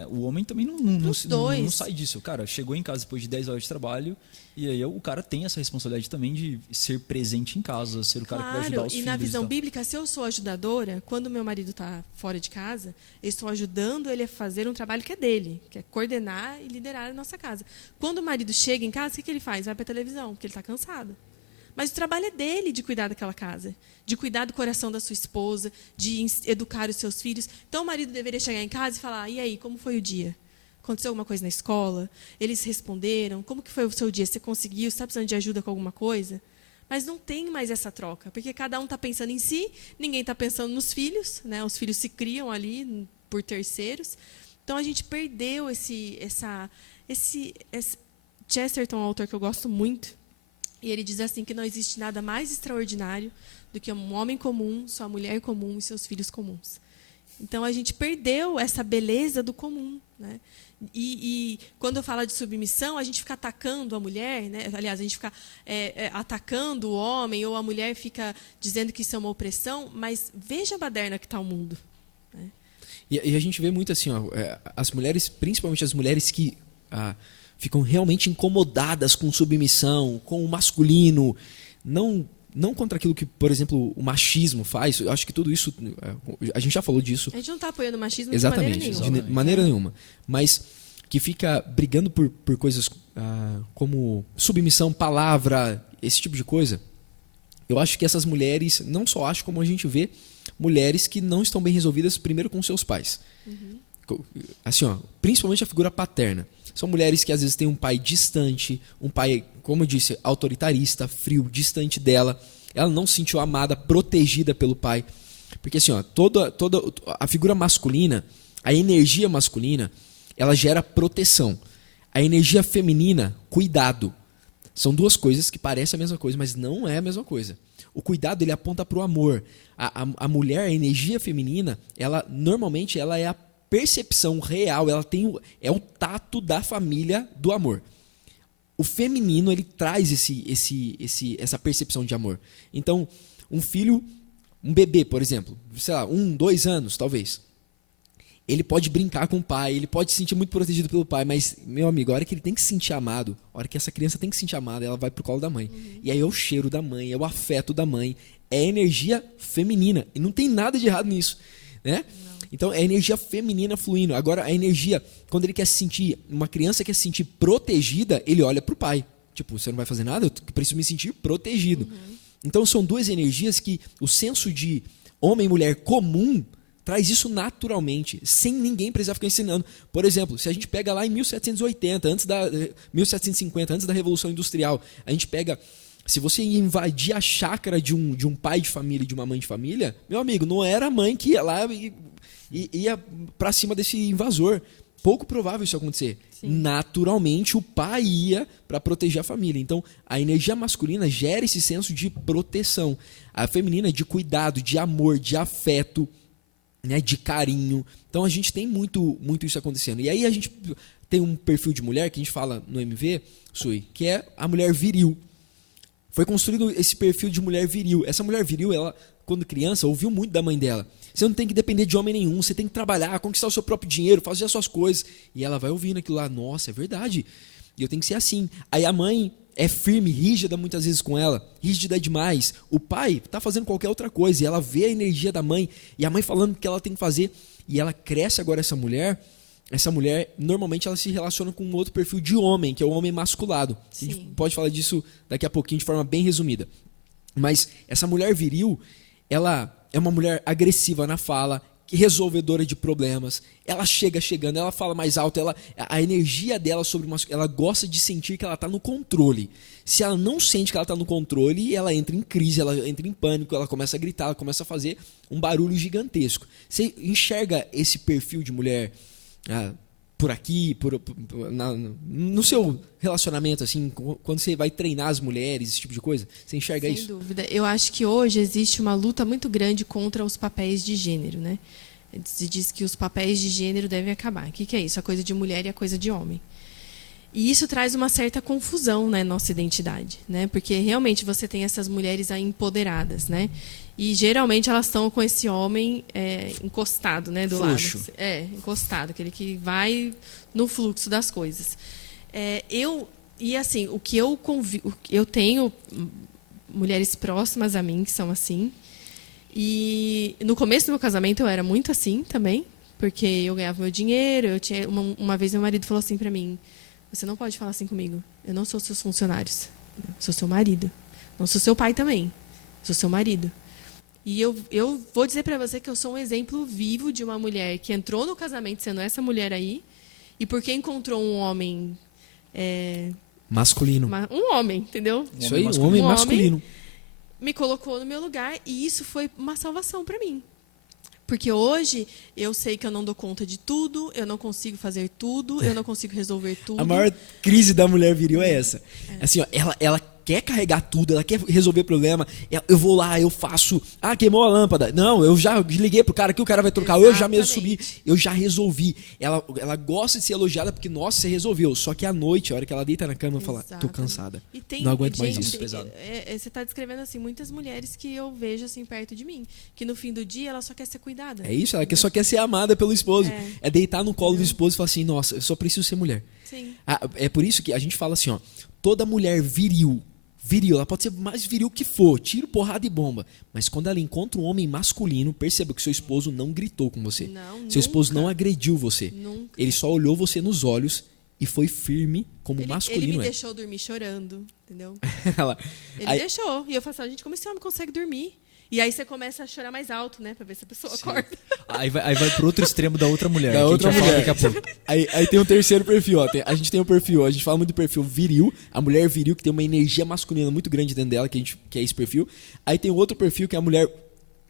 o homem também não sai disso. Cara, chegou em casa depois de 10 horas de trabalho, e aí o cara tem essa responsabilidade também de ser presente em casa, ser o cara que vai ajudar os filhos. E na visão bíblica, se eu sou ajudadora, quando meu marido está fora de casa, eu estou ajudando ele a fazer um trabalho que é dele, que é coordenar e liderar a nossa casa. Quando o marido chega em casa, o que ele faz? Vai para a televisão, porque ele está cansado. Mas o trabalho é dele de cuidar daquela casa, de cuidar do coração da sua esposa, de educar os seus filhos. Então, o marido deveria chegar em casa e falar, e aí, como foi o dia? Aconteceu alguma coisa na escola? Eles responderam? Como que foi o seu dia? Você conseguiu? Você está precisando de ajuda com alguma coisa? Mas não tem mais essa troca, porque cada um está pensando em si, ninguém está pensando nos filhos, né? Os filhos se criam ali por terceiros. Então, a gente perdeu esse Chesterton, um autor que eu gosto muito, e ele diz assim que não existe nada mais extraordinário do que um homem comum, sua mulher comum e seus filhos comuns. Então, a gente perdeu essa beleza do comum, né? E quando fala de submissão, a gente fica atacando a mulher, né? Aliás, a gente fica atacando o homem, ou a mulher fica dizendo que isso é uma opressão, mas veja a baderna que está o mundo. Né? E a gente vê muito assim, as mulheres, principalmente as mulheres que ficam realmente incomodadas com submissão, com o masculino, não contra aquilo que, por exemplo, o machismo faz. Eu acho que tudo isso, a gente já falou disso. A gente não está apoiando o machismo Exatamente, de maneira nenhuma. Mas que fica brigando por coisas como submissão, palavra, esse tipo de coisa. Eu acho que essas mulheres, não só acho, como a gente vê, mulheres que não estão bem resolvidas primeiro com seus pais. Assim, principalmente a figura paterna. São mulheres que às vezes têm um pai distante, um pai, como eu disse, autoritarista, frio, distante dela. Ela não se sentiu amada, protegida pelo pai. Porque assim, toda a figura masculina, a energia masculina, ela gera proteção. A energia feminina, cuidado. São duas coisas que parecem a mesma coisa, mas não é a mesma coisa. O cuidado, ele aponta para o amor. A mulher, a energia feminina, normalmente ela é a percepção real, é o tato da família do amor. O feminino, ele traz essa percepção de amor. Então, um bebê, por exemplo, sei lá, 1, 2 anos, talvez, ele pode brincar com o pai, ele pode se sentir muito protegido pelo pai, mas, meu amigo, a hora que ele tem que se sentir amado, a hora que essa criança tem que se sentir amada, ela vai pro colo da mãe. E aí é o cheiro da mãe, é o afeto da mãe, é a energia feminina. E não tem nada de errado nisso, né? Então, é a energia feminina fluindo. Agora, a energia, quando ele quer se sentir, uma criança quer se sentir protegida, ele olha pro pai. Tipo, você não vai fazer nada? Eu preciso me sentir protegido. Então, são duas energias que o senso de homem e mulher comum traz isso naturalmente, sem ninguém precisar ficar ensinando. Por exemplo, se a gente pega lá em 1780, 1750, antes da Revolução Industrial, a gente pega... Se você ia invadir a chácara de um pai de família e de uma mãe de família, meu amigo, não era a mãe que ia lá e ia para cima desse invasor. Pouco provável isso acontecer. Sim. Naturalmente, o pai ia para proteger a família. Então, a energia masculina gera esse senso de proteção. A feminina de cuidado, de amor, de afeto, né, de carinho. Então, a gente tem muito isso acontecendo. E aí, a gente tem um perfil de mulher que a gente fala no MV, Sui, que é a mulher viril. Foi construído esse perfil de mulher viril. Essa mulher viril, ela, quando criança, ouviu muito da mãe dela. Você não tem que depender de homem nenhum, você tem que trabalhar, conquistar o seu próprio dinheiro, fazer as suas coisas. E ela vai ouvindo aquilo lá, nossa, é verdade. E eu tenho que ser assim. Aí a mãe é firme, rígida muitas vezes com ela, rígida demais. O pai está fazendo qualquer outra coisa e ela vê a energia da mãe e a mãe falando o que ela tem que fazer. E ela cresce agora, essa mulher, normalmente ela se relaciona com um outro perfil de homem, que é o homem masculado. Sim. A gente pode falar disso daqui a pouquinho de forma bem resumida. Mas essa mulher viril, ela é uma mulher agressiva na fala, resolvedora de problemas. Ela chegando, ela fala mais alto, a energia dela ela gosta de sentir que ela está no controle. Se ela não sente que ela está no controle, ela entra em crise, ela entra em pânico, ela começa a gritar, ela começa a fazer um barulho gigantesco. Você enxerga esse perfil de mulher por aqui, no seu relacionamento, assim, quando você vai treinar as mulheres, esse tipo de coisa? Você enxerga isso? Sem dúvida. Eu acho que hoje existe uma luta muito grande contra os papéis de gênero, né? Se diz que os papéis de gênero devem acabar. O que é isso? A coisa de mulher e a coisa de homem. E isso traz uma certa confusão na nossa identidade, né? Porque realmente você tem essas mulheres aí empoderadas, né? E geralmente elas estão com esse homem encostado, né, do Fluxo. lado. Encostado, aquele que vai no fluxo das coisas. E assim, eu tenho mulheres próximas a mim que são assim. E no começo do meu casamento eu era muito assim também, porque eu ganhava meu dinheiro, uma vez meu marido falou assim para mim: você não pode falar assim comigo. Eu não sou seus funcionários. Eu sou seu marido. Não sou seu pai também. Sou seu marido. E eu vou dizer para você que eu sou um exemplo vivo de uma mulher que entrou no casamento sendo essa mulher aí, e porque encontrou um homem... masculino. Um homem, entendeu? Isso aí, um homem masculino. Me colocou no meu lugar, e isso foi uma salvação para mim. Porque hoje eu sei que eu não dou conta de tudo, eu não consigo fazer tudo, eu não consigo resolver tudo. A maior crise da mulher viril é essa. Assim, ó, ela quer carregar tudo, ela quer resolver problema. Eu vou lá, eu faço. Queimou a lâmpada. Não, eu já liguei pro cara que o cara vai trocar. Exatamente. Eu já mesmo subi, eu já resolvi. Ela gosta de ser elogiada porque, nossa, você resolveu. Só que à noite, a hora que ela deita na cama, ela fala: tô cansada. Não aguento mais isso. Você está descrevendo assim muitas mulheres que eu vejo assim perto de mim, que no fim do dia ela só quer ser cuidada. É isso, ela só quer ser amada pelo esposo. É deitar no colo do esposo e falar assim: nossa, eu só preciso ser mulher. Sim. É por isso que a gente fala assim, ó, toda mulher viril, ela pode ser mais viril que for, tiro, porrada e bomba, mas quando ela encontra um homem masculino, perceba que seu esposo não gritou com você. Seu esposo não agrediu você. Nunca. Ele só olhou você nos olhos e foi firme como masculino. Ele me deixou dormir chorando, entendeu? Ele deixou. E eu falei assim: gente, como esse homem consegue dormir? E aí você começa a chorar mais alto, né? Pra ver se a pessoa acorda. Aí vai pro outro extremo da outra mulher. Da outra mulher. Daqui a pouco. Aí tem um terceiro perfil, ó. A gente tem um perfil, a gente fala muito do perfil viril, a mulher viril que tem uma energia masculina muito grande dentro dela, que é esse perfil. Aí tem outro perfil que é a mulher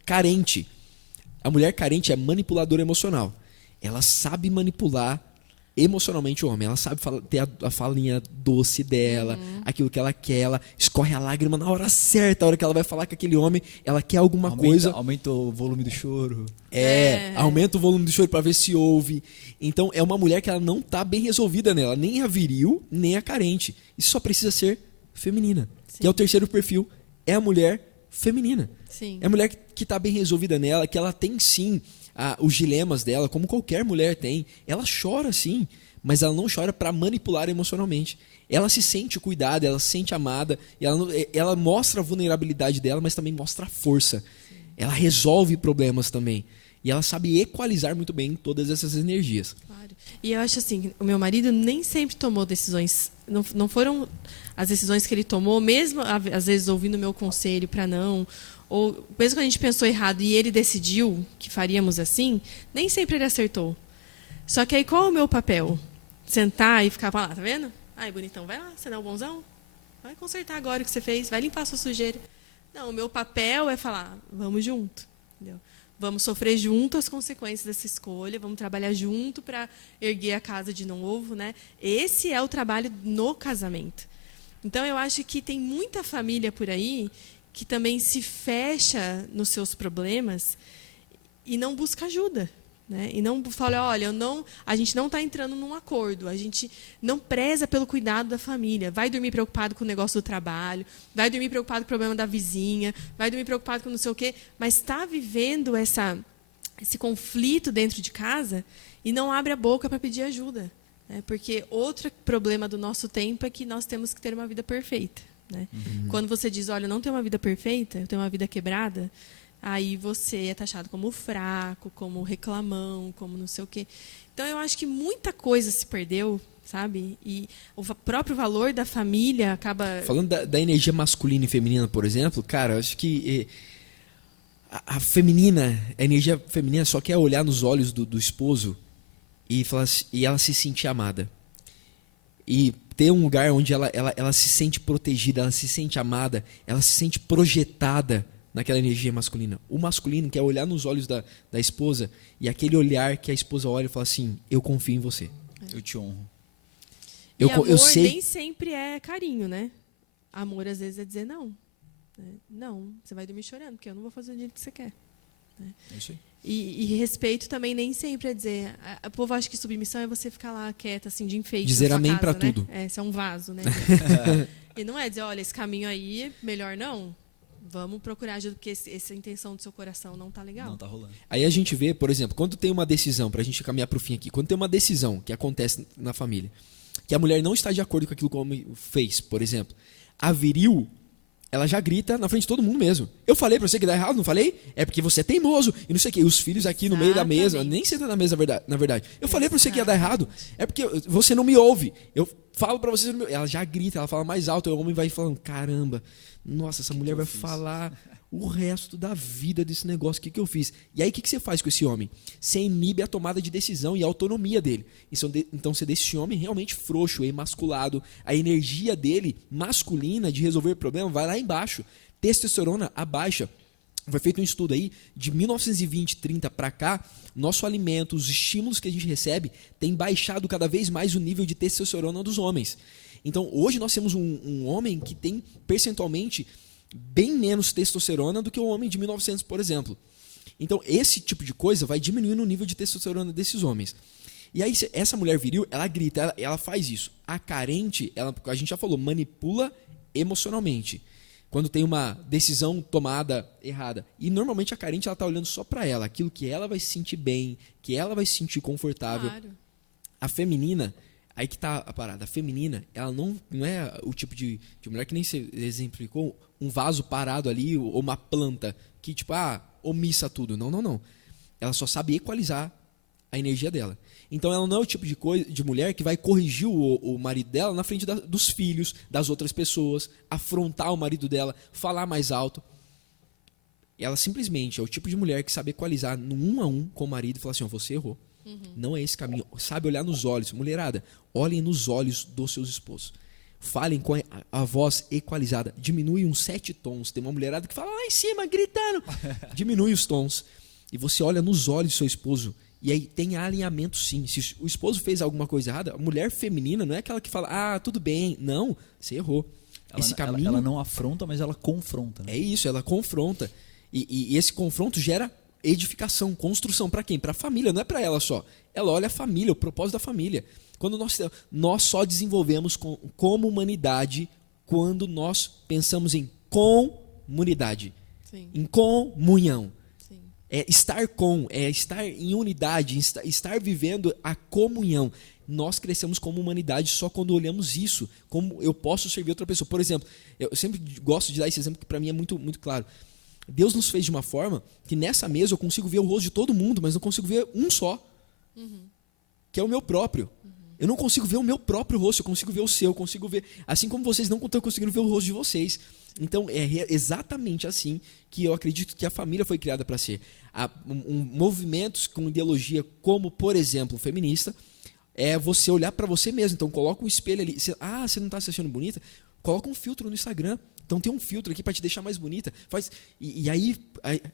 carente. A mulher carente é manipuladora emocional. Ela sabe manipular emocionalmente o homem. Ela sabe ter a falinha doce dela, aquilo que ela quer, ela escorre a lágrima na hora certa, a hora que ela vai falar com aquele homem, ela quer alguma coisa. Aumenta o volume do choro. Aumenta o volume do choro pra ver se ouve. Então é uma mulher que ela não tá bem resolvida nela, nem a viril, nem a carente. Isso só precisa ser feminina. Sim. Que é o terceiro perfil, é a mulher feminina. Sim. É a mulher que tá bem resolvida nela, que ela tem sim os dilemas dela, como qualquer mulher tem. Ela chora sim, mas ela não chora para manipular emocionalmente. Ela se sente cuidada, ela se sente amada, e ela mostra a vulnerabilidade dela, mas também mostra a força. Ela resolve problemas também. E ela sabe equalizar muito bem todas essas energias. Claro. E eu acho assim, o meu marido nem sempre tomou decisões, não foram as decisões que ele tomou, mesmo às vezes ouvindo o meu conselho para não, ou mesmo que a gente pensou errado e ele decidiu que faríamos assim, nem sempre ele acertou. Só que aí qual é o meu papel? Sentar e ficar lá, tá vendo? Ai, bonitão, vai lá, você não é o bonzão? Vai consertar agora o que você fez, vai limpar a sua sujeira. Não, o meu papel é falar, vamos junto, entendeu? Vamos sofrer junto as consequências dessa escolha, vamos trabalhar junto para erguer a casa de novo, né? Esse é o trabalho no casamento. Então, eu acho que tem muita família por aí que também se fecha nos seus problemas e não busca ajuda. Né? E não fala, olha, a gente não está entrando num acordo, a gente não preza pelo cuidado da família, vai dormir preocupado com o negócio do trabalho, vai dormir preocupado com o problema da vizinha, vai dormir preocupado com não sei o quê, mas está vivendo esse conflito dentro de casa e não abre a boca para pedir ajuda. Né? Porque outro problema do nosso tempo é que nós temos que ter uma vida perfeita. Né? Quando você diz, olha, eu não tenho uma vida perfeita, eu tenho uma vida quebrada, aí você é taxado como fraco, como reclamão, como não sei o quê. Então, eu acho que muita coisa se perdeu, sabe? E o próprio valor da família acaba... Falando da energia masculina e feminina, por exemplo, cara, eu acho que a energia feminina só quer olhar nos olhos do esposo e ela se sentir amada. E ter um lugar onde ela se sente protegida, ela se sente amada, ela se sente projetada naquela energia masculina. O masculino quer olhar nos olhos da esposa e aquele olhar que a esposa olha e fala assim, eu confio em você. Eu te honro. E amor nem sempre é carinho, né? Amor às vezes é dizer não. Não, você vai dormir chorando, porque eu não vou fazer o jeito que você quer. É isso aí. E respeito também nem sempre é dizer... O povo acha que submissão é você ficar lá quieta, assim, de enfeite. Dizer amém para tudo. Isso é um vaso, né? E não é dizer, olha, esse caminho aí, melhor não. Vamos procurar ajuda, porque essa intenção do seu coração não está legal. Não está rolando. Aí a gente vê, por exemplo, quando tem uma decisão, para a gente caminhar para o fim aqui, quando tem uma decisão que acontece na família, que a mulher não está de acordo com aquilo que o homem fez, por exemplo, a viril, ela já grita na frente de todo mundo mesmo. Eu falei para você que dá errado, não falei? É porque você é teimoso e não sei o quê. E os filhos aqui no meio da mesa, nem senta na mesa, na verdade. Eu falei para você que ia dar errado, é porque você não me ouve. Eu falo para você, ela já grita, ela fala mais alto, e o homem vai falando, caramba, nossa, essa mulher vai falar o resto da vida desse negócio, o que eu fiz? E aí o que você faz com esse homem? Você inibe a tomada de decisão e a autonomia dele. Então você deixa esse homem realmente frouxo, emasculado. A energia dele, masculina, de resolver problema, vai lá embaixo. Testosterona abaixa. Foi feito um estudo aí, de 1920, 30 para cá, nosso alimento, os estímulos que a gente recebe, tem baixado cada vez mais o nível de testosterona dos homens. Então, hoje nós temos um homem que tem percentualmente bem menos testosterona do que o homem de 1900, por exemplo. Então, esse tipo de coisa vai diminuindo o nível de testosterona desses homens. E aí, essa mulher viril, ela grita, ela faz isso. A carente, a gente já falou, manipula emocionalmente. Quando tem uma decisão tomada errada. E normalmente a carente, ela está olhando só para ela, aquilo que ela vai se sentir bem, que ela vai se sentir confortável. Claro. A feminina... Aí que tá a parada. A feminina, ela não é o tipo de mulher que nem você exemplificou, um vaso parado ali, ou uma planta que, tipo, omissa tudo. Não. Ela só sabe equalizar a energia dela. Então, ela não é o tipo de mulher que vai corrigir o marido dela na frente dos filhos, das outras pessoas, afrontar o marido dela, falar mais alto. Ela simplesmente é o tipo de mulher que sabe equalizar no 1 a 1 com o marido e falar assim, você errou. Não é esse caminho. Sabe olhar nos olhos. Mulherada, olhem nos olhos dos seus esposos. Falem com a voz equalizada. Diminui uns 7 tons. Tem uma mulherada que fala lá em cima, gritando. Diminui os tons. E você olha nos olhos do seu esposo. E aí tem alinhamento sim. Se o esposo fez alguma coisa errada, a mulher feminina não é aquela que fala, tudo bem. Não, você errou. Esse caminho... ela não afronta, mas ela confronta. Né? É isso, ela confronta. E esse confronto gera edificação, construção. Para quem? Para a família, não é para ela só. Ela olha a família, o propósito da família. Quando nós só desenvolvemos como humanidade quando nós pensamos em comunidade, Sim. em comunhão. Sim. é estar com, é estar em unidade, estar vivendo a comunhão. Nós crescemos como humanidade só quando olhamos isso, como eu posso servir outra pessoa. Por exemplo, eu sempre gosto de dar esse exemplo que para mim é muito, muito claro. Deus nos fez de uma forma que nessa mesa eu consigo ver o rosto de todo mundo, mas não consigo ver um só, que é o meu próprio. Eu não consigo ver o meu próprio rosto, eu consigo ver o seu, eu consigo ver, assim como vocês não estão conseguindo ver o rosto de vocês. Então é exatamente assim que eu acredito que a família foi criada para ser. Movimentos com ideologia como, por exemplo, feminista, é você olhar para você mesmo. Então coloca um espelho ali. Você não está se achando bonita? Coloca um filtro no Instagram. Então tem um filtro aqui para te deixar mais bonita. E aí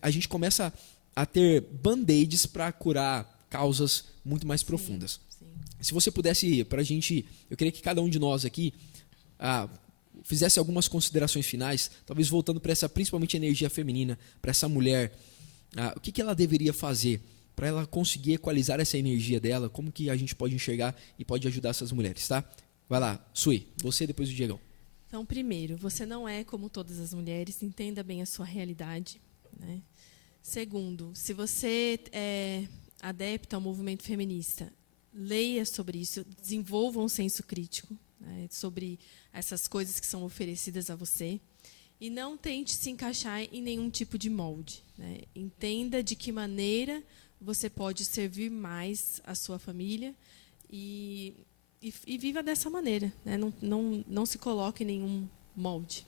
a gente começa a ter band-aids para curar causas muito mais profundas. Sim. Se você pudesse, para a gente, eu queria que cada um de nós aqui fizesse algumas considerações finais, talvez voltando para essa, principalmente, energia feminina, para essa mulher. O que ela deveria fazer para ela conseguir equalizar essa energia dela? Como que a gente pode enxergar e pode ajudar essas mulheres, tá? Vai lá, Sui, você depois do Diegão. Então, primeiro, você não é como todas as mulheres, entenda bem a sua realidade, né? Segundo, se você é adepto ao movimento feminista, leia sobre isso, desenvolva um senso crítico, né, sobre essas coisas que são oferecidas a você. E não tente se encaixar em nenhum tipo de molde, né? Entenda de que maneira você pode servir mais a sua família e viva dessa maneira, né? Não se coloque em nenhum molde.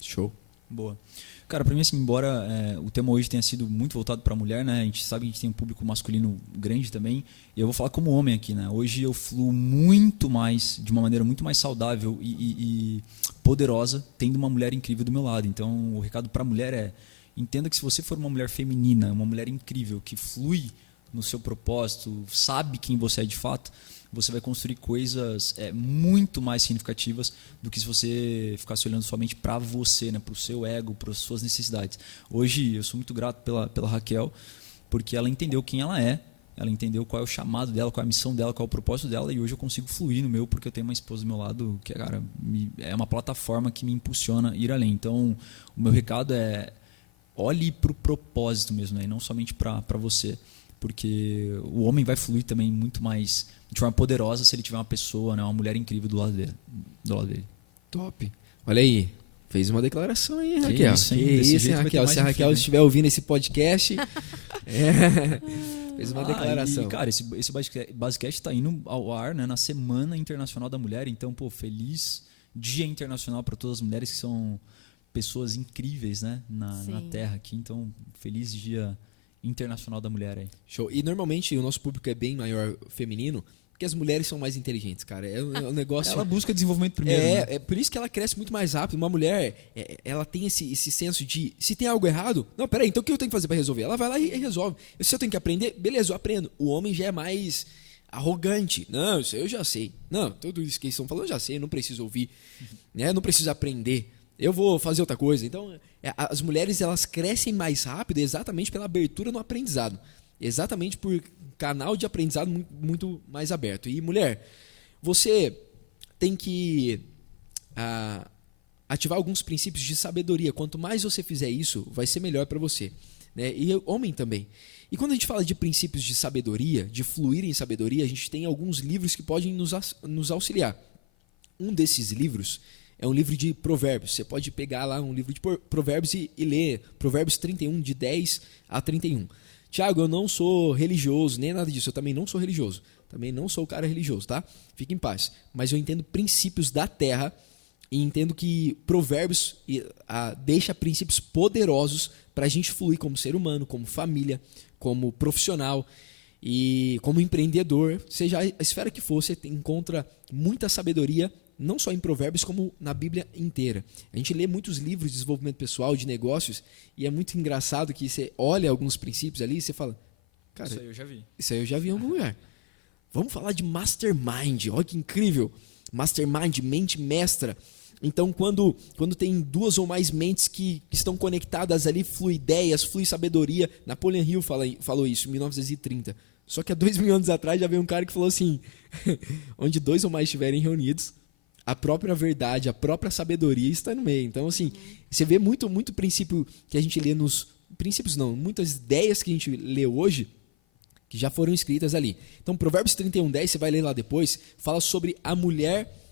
Show. Boa. Cara, para mim, assim, embora o tema hoje tenha sido muito voltado para a mulher, né? A gente sabe que a gente tem um público masculino grande também. E eu vou falar como homem aqui, né? Hoje eu fluo muito mais, de uma maneira muito mais saudável e poderosa, tendo uma mulher incrível do meu lado. Então, o recado para a mulher é: entenda que se você for uma mulher feminina, uma mulher incrível, que flui no seu propósito, sabe quem você é de fato, você vai construir coisas muito mais significativas do que se você ficasse olhando somente para você, né, para o seu ego, para as suas necessidades. Hoje eu sou muito grato pela Raquel, porque ela entendeu quem ela é, ela entendeu qual é o chamado dela, qual é a missão dela, qual é o propósito dela, e hoje eu consigo fluir no meu, porque eu tenho uma esposa do meu lado que, cara, é uma plataforma que me impulsiona a ir além. Então, o meu recado é: olhe para o propósito mesmo, né, e não somente para você. Porque o homem vai fluir também muito mais, de forma poderosa, se ele tiver uma pessoa, né, uma mulher incrível do lado dele. Top. Olha aí, fez uma declaração aí, Raquel. Isso, hein, Raquel. Se a Raquel estiver ouvindo esse podcast, fez uma declaração. E, cara, esse Basecast está indo ao ar, né, na Semana Internacional da Mulher. Então, feliz Dia Internacional para todas as mulheres que são pessoas incríveis, né, na Terra aqui. Então, feliz Dia Internacional da Mulher aí. Show. E normalmente o nosso público é bem maior feminino, porque as mulheres são mais inteligentes, cara. É um negócio. Ela busca desenvolvimento primeiro. Né? É por isso que ela cresce muito mais rápido. Uma mulher, ela tem esse senso de: se tem algo errado, não, peraí, então o que eu tenho que fazer para resolver? Ela vai lá e resolve. Se eu tenho que aprender, beleza, eu aprendo. O homem já é mais arrogante. Não, isso eu já sei. Não, tudo isso que eles estão falando eu já sei, eu não preciso ouvir, né? Eu não preciso aprender. Eu vou fazer outra coisa. Então, as mulheres, elas crescem mais rápido exatamente pela abertura no aprendizado. Exatamente por canal de aprendizado muito mais aberto. E, mulher, você tem que ativar alguns princípios de sabedoria. Quanto mais você fizer isso, vai ser melhor para você, né? E homem também. E quando a gente fala de princípios de sabedoria, de fluir em sabedoria, a gente tem alguns livros que podem nos auxiliar. Um desses livros é um livro de provérbios. Você pode pegar lá um livro de provérbios e ler Provérbios 31, de 10 a 31. Tiago, eu não sou religioso, nem nada disso. Eu também não sou religioso. Também não sou o cara religioso, tá? Fique em paz. Mas eu entendo princípios da terra e entendo que provérbios deixa princípios poderosos para a gente fluir como ser humano, como família, como profissional e como empreendedor. Seja a esfera que for, você encontra muita sabedoria, não só em provérbios, como na Bíblia inteira. A gente lê muitos livros de desenvolvimento pessoal, de negócios, e é muito engraçado que você olha alguns princípios ali e você fala: cara, isso aí eu já vi. Isso aí eu já vi em algum lugar. Vamos falar de mastermind. Olha que incrível. Mastermind, mente mestra. Então, quando tem duas ou mais mentes que estão conectadas ali, flui ideias, flui sabedoria. Napoleon Hill falou isso em 1930. Só que há 2000 anos atrás já veio um cara que falou assim: onde dois ou mais estiverem reunidos, a própria verdade, a própria sabedoria está no meio. Então, assim, você vê muito princípio que a gente lê nos princípios não, muitas ideias que a gente lê hoje que já foram escritas ali. Então, Provérbios 31:10, você vai ler lá depois, fala sobre a mulher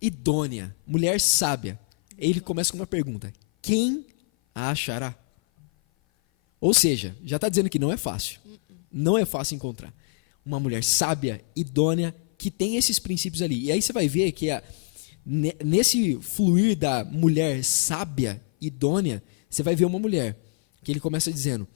idônea, mulher sábia. Ele começa com uma pergunta: quem a achará? Ou seja, já está dizendo que não é fácil. Não é fácil encontrar uma mulher sábia, idônea, que tem esses princípios ali. E aí você vai ver que nesse fluir da mulher sábia, idônea, você vai ver uma mulher que ele começa dizendo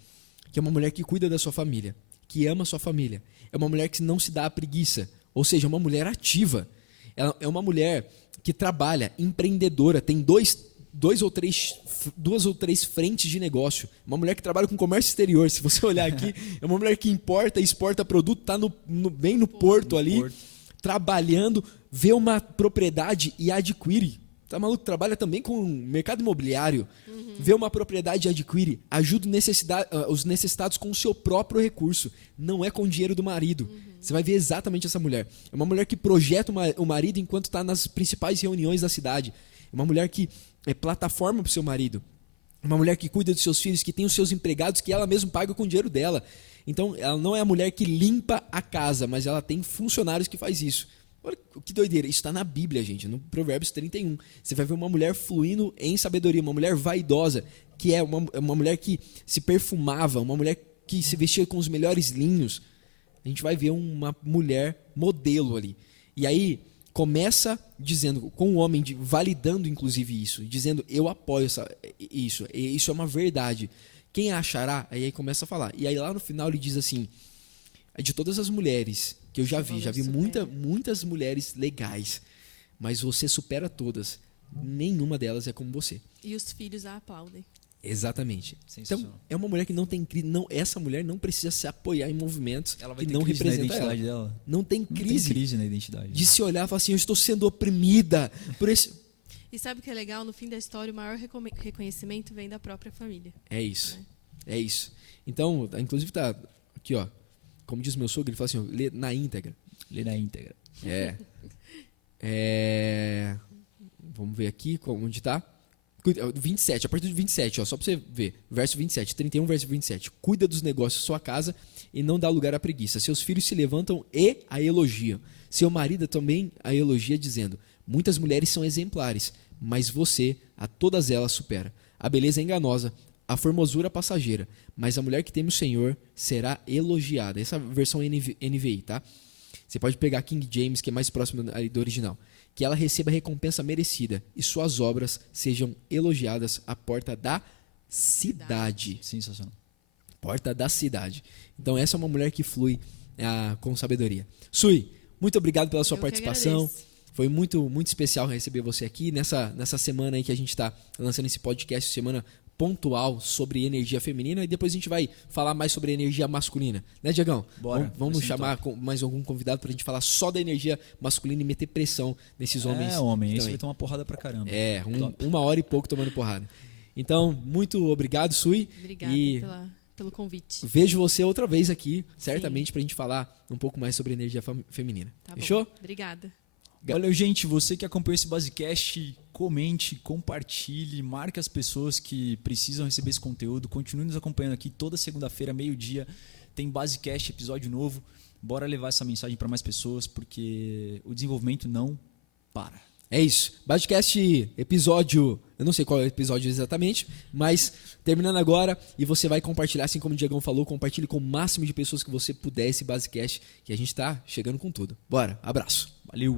que é uma mulher que cuida da sua família, que ama a sua família. É uma mulher que não se dá a preguiça, ou seja, é uma mulher ativa. Ela é uma mulher que trabalha, empreendedora, tem duas ou três frentes de negócio. Uma mulher que trabalha com comércio exterior. Se você olhar aqui, é uma mulher que importa e exporta produto, está bem no porto ali, trabalhando, vê uma propriedade e adquire. Tá maluco? Trabalha também com mercado imobiliário. Vê uma propriedade e adquire. Ajuda os necessitados com o seu próprio recurso. Não é com o dinheiro do marido. Você vai ver exatamente essa mulher. É uma mulher que projeta o marido enquanto está nas principais reuniões da cidade. É uma mulher que é plataforma para o seu marido. É uma mulher que cuida dos seus filhos, que tem os seus empregados, que ela mesma paga com o dinheiro dela. Então, ela não é a mulher que limpa a casa, mas ela tem funcionários que faz isso. Olha que doideira. Isso está na Bíblia, gente, no Provérbios 31. Você vai ver uma mulher fluindo em sabedoria, uma mulher vaidosa, que é uma mulher que se perfumava, uma mulher que se vestia com os melhores linhos. A gente vai ver uma mulher modelo ali. E aí começa dizendo, com o homem, validando inclusive isso, dizendo: eu apoio isso é uma verdade. Quem a achará? Aí começa a falar. E aí lá no final ele diz assim: de todas as mulheres que eu já vi muitas mulheres legais, mas você supera todas. Nenhuma delas é como você. E os filhos a aplaudem. Exatamente. Então, é uma mulher que não tem crise. Essa mulher não precisa se apoiar em movimentos que não representam ela. Dela. Não tem crise na identidade. De se olhar e falar assim: eu estou sendo oprimida por esse. E sabe o que é legal? No fim da história, o maior reconhecimento vem da própria família. É isso. É isso. Então, inclusive tá aqui, ó. Como diz meu sogro, ele fala assim: ó, lê na íntegra. Lê na íntegra. Vamos ver aqui onde está. 27, a partir do 27, ó, só para você ver. Verso 27, 31, verso 27. Cuida dos negócios da sua casa e não dá lugar à preguiça. Seus filhos se levantam e a elogiam. Seu marido também a elogia, dizendo: muitas mulheres são exemplares, mas você a todas elas supera. A beleza é enganosa, a formosura passageira, mas a mulher que teme o Senhor será elogiada. Essa versão NVI, tá? Você pode pegar King James, que é mais próximo do original. Que ela receba a recompensa merecida e suas obras sejam elogiadas à porta da cidade. Sensacional. Porta da cidade. Então essa é uma mulher que flui com sabedoria. Sui, muito obrigado pela sua participação. Foi muito, muito especial receber você aqui nessa semana aí que a gente está lançando esse podcast, semana pontual sobre energia feminina, e depois a gente vai falar mais sobre energia masculina, né, Diegão? Bora. Vamos chamar mais algum convidado pra gente falar só da energia masculina e meter pressão nesses homens. Aí você vai tomar porrada pra caramba. Uma hora e pouco tomando porrada. Então, muito obrigado, Sui. Obrigada pelo convite. Vejo você outra vez aqui, certamente, pra gente falar um pouco mais sobre energia feminina. Tá Fechou? Bom. Obrigada. Valeu, gente. Você que acompanhou esse Basecast, comente, compartilhe, marque as pessoas que precisam receber esse conteúdo. Continue nos acompanhando aqui toda segunda-feira, meio-dia. Tem Basecast, episódio novo. Bora levar essa mensagem para mais pessoas, porque o desenvolvimento não para. É isso. Basecast, episódio... Eu não sei qual é o episódio exatamente, mas terminando agora, e você vai compartilhar, assim como o Diegão falou, compartilhe com o máximo de pessoas que você puder esse Basecast, que a gente tá chegando com tudo. Bora, abraço. Valeu!